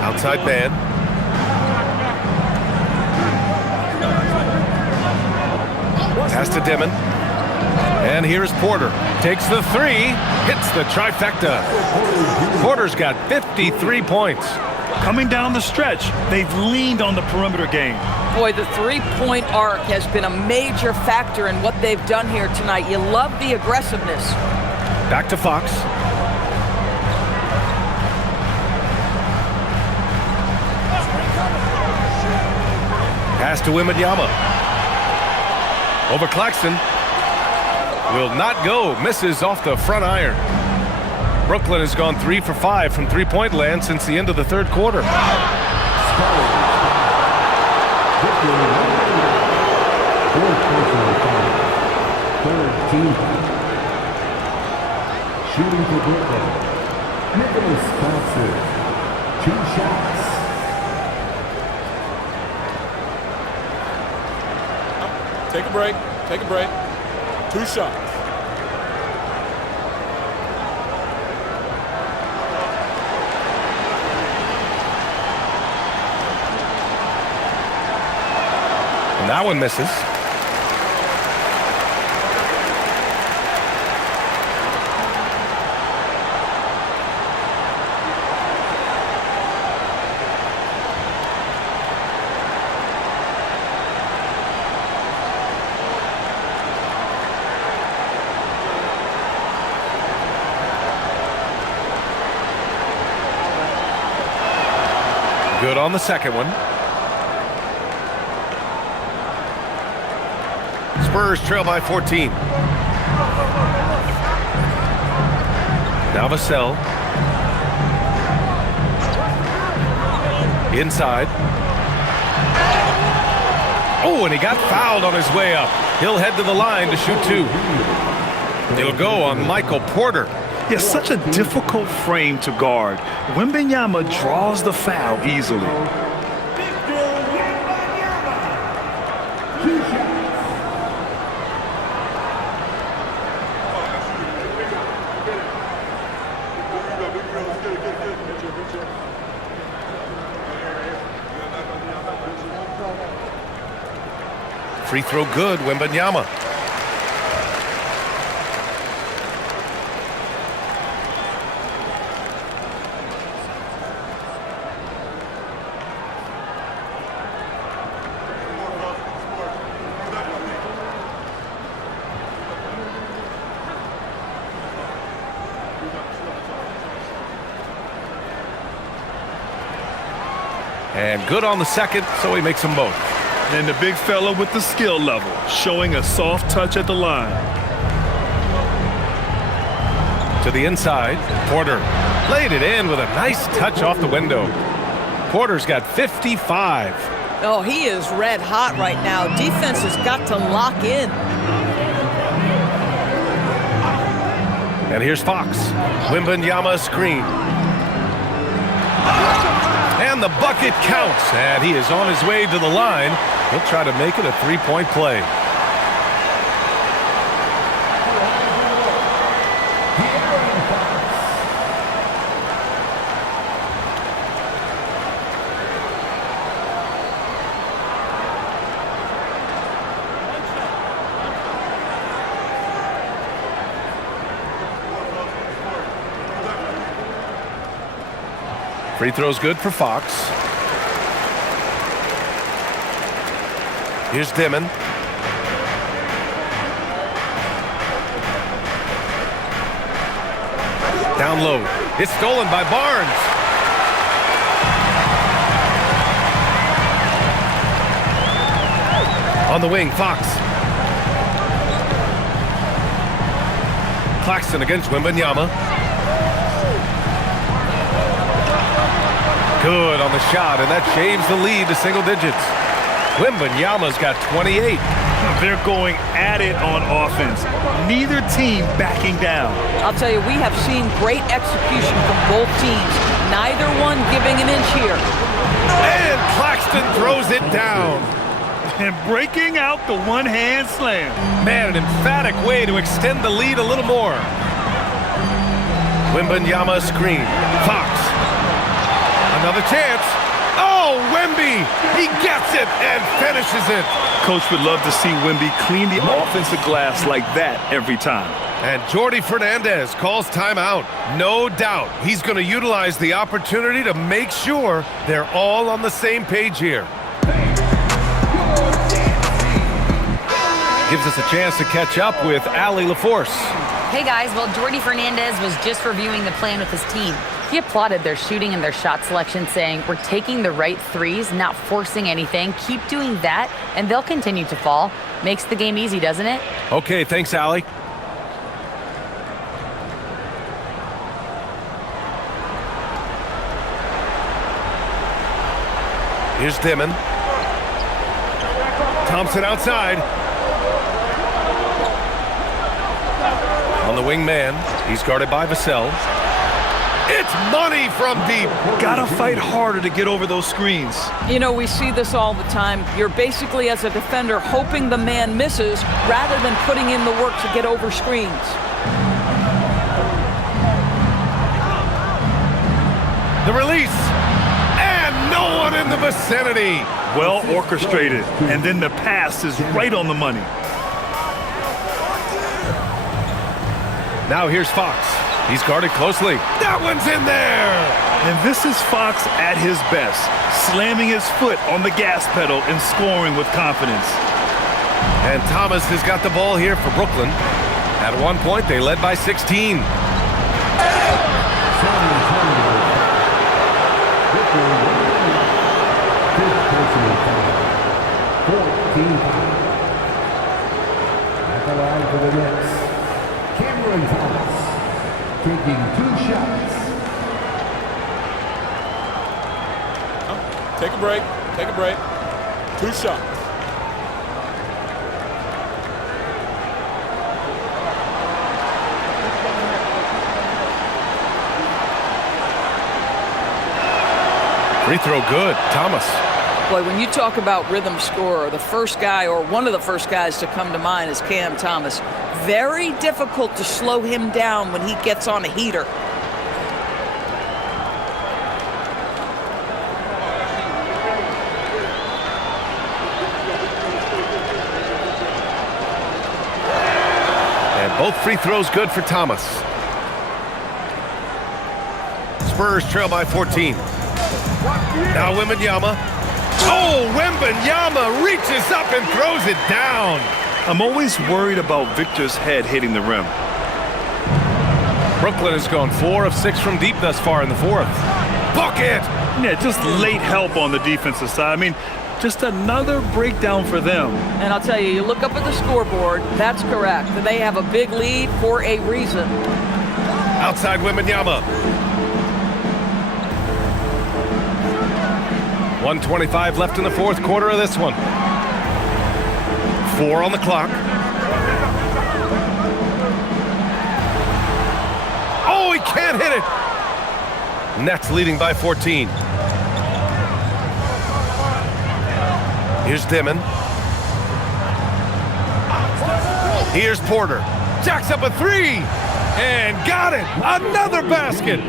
Outside man. Pass to Dimon. And here's Porter. Takes the 3. Hits the trifecta. Porter's got 53 points. Coming down the stretch, they've leaned on the perimeter game. Boy, the three-point arc has been a major factor in what they've done here tonight. You love the aggressiveness. Back to Fox. Pass to Wembanyama. Over Claxton. Will not go. Misses off the front iron. Brooklyn has gone 3 for 5 from three-point land since the end of the third quarter. Shooting for Brooklyn, Nicholas Thompson, 2 shots. Take a break. Take a break. 2 shots. And that one misses. Good on the second one. Spurs trail by 14. Now Vassell. Inside. Oh, and he got fouled on his way up. He'll head to the line to shoot 2. It'll go on Michael Porter. Yeah, such a difficult frame to guard. Wembanyama draws the foul easily. Free throw good, Wembanyama. And good on the second, so he makes them both. And the big fella with the skill level, showing a soft touch at the line. To the inside, Porter laid it in with a nice touch off the window. Porter's got 55. Oh, he is red hot right now. Defense has got to lock in. And here's Fox. Wembanyama screen. And the bucket counts. And he is on his way to the line. He'll try to make it a three-point play. Free throw's good for Fox. Here's Dimon. Down low. It's stolen by Barnes. On the wing, Fox. Claxton against Wembanyama. Good on the shot, and that shaves the lead to single digits. Wembanyama's got 28. They're going at it on offense. Neither team backing down. I'll tell you, we have seen great execution from both teams. Neither one giving an inch here. And Claxton throws it down. And breaking out the one-hand slam. Man, an emphatic way to extend the lead a little more. Wembanyama screen. Fox. Another chance. Oh, Wemby! He gets it and finishes it. Coach would love to see Wemby clean the offensive glass like that every time. And Jordi Fernandez calls timeout. No doubt he's going to utilize the opportunity to make sure they're all on the same page here. Gives us a chance to catch up with Allie LaForce. Hey guys, well, Jordi Fernandez was just reviewing the plan with his team. He applauded their shooting and their shot selection, saying, we're taking the right threes, not forcing anything. Keep doing that, and they'll continue to fall. Makes the game easy, doesn't it? Okay, thanks, Allie. Here's Dimon. Thompson outside. On the wing man, he's guarded by Vassell. It's money from deep. Gotta fight harder to get over those screens. You know, we see this all the time. You're basically, as a defender, hoping the man misses rather than putting in the work to get over screens. The release. And no one in the vicinity. Well orchestrated. And then the pass is right on the money. Now here's Fox. He's guarded closely. That one's in there! And this is Fox at his best, slamming his foot on the gas pedal and scoring with confidence. And Thomas has got the ball here for Brooklyn. At one point, they led by 16. At the line for the Knicks, Cameron Thomas. Taking 2 shots. Take a break. Take a break. 2 shots. Free throw good. Thomas. Boy, when you talk about rhythm scorer, the first guy or one of the first guys to come to mind is Cam Thomas. Very difficult to slow him down when he gets on a heater. And both free throws good for Thomas. Spurs trail by 14. Now Wembanyama. Oh, Wembanyama reaches up and throws it down. I'm always worried about Victor's head hitting the rim. Brooklyn has gone 4 of 6 from deep thus far in the fourth. Bucket! Yeah, just late help on the defensive side. I mean, just another breakdown for them. And I'll tell you, you look up at the scoreboard, that's correct. They have a big lead for a reason. Outside Wembanyama. 1:25 left in the fourth quarter of this one. 4 on the clock. Oh, he can't hit it. Nets leading by 14. Here's Dimon. Here's Porter. Jacks up a 3. And got it. Another basket.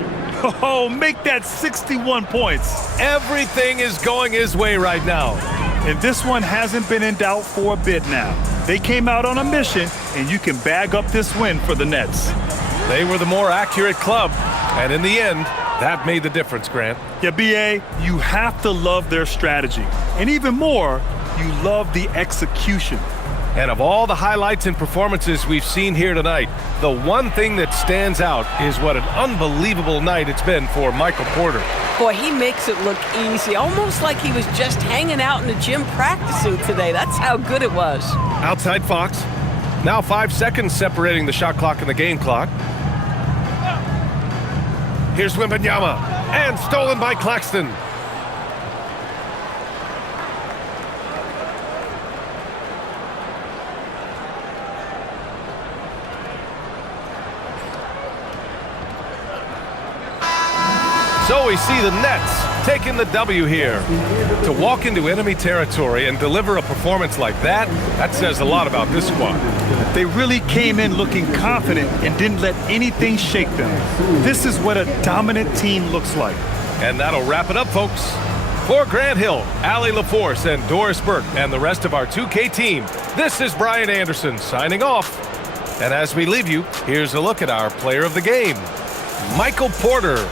Oh, make that 61 points. Everything is going his way right now. And this one hasn't been in doubt for a bit now. They came out on a mission, and you can bag up this win for the Nets. They were the more accurate club, and in the end, That made the difference, Grant. Yeah, B.A., you have to love their strategy. And even more, you love the execution. And of all the highlights and performances we've seen here tonight, the one thing that stands out is what an unbelievable night it's been for Michael Porter. Boy, he makes it look easy, almost like he was just hanging out in the gym practicing today. That's how good it was. Outside Fox. Now 5 seconds separating the shot clock and the game clock. Here's Wembanyama, and stolen by Claxton. So we see the Nets taking the W here. To walk into enemy territory and deliver a performance like that, that says a lot about this squad. They really came in looking confident and didn't let anything shake them. This is what a dominant team looks like. And that'll wrap it up, folks. For Grant Hill, Allie LaForce, and Doris Burke, and the rest of our 2K team, this is Brian Anderson signing off. And as we leave you, here's a look at our player of the game, Michael Porter.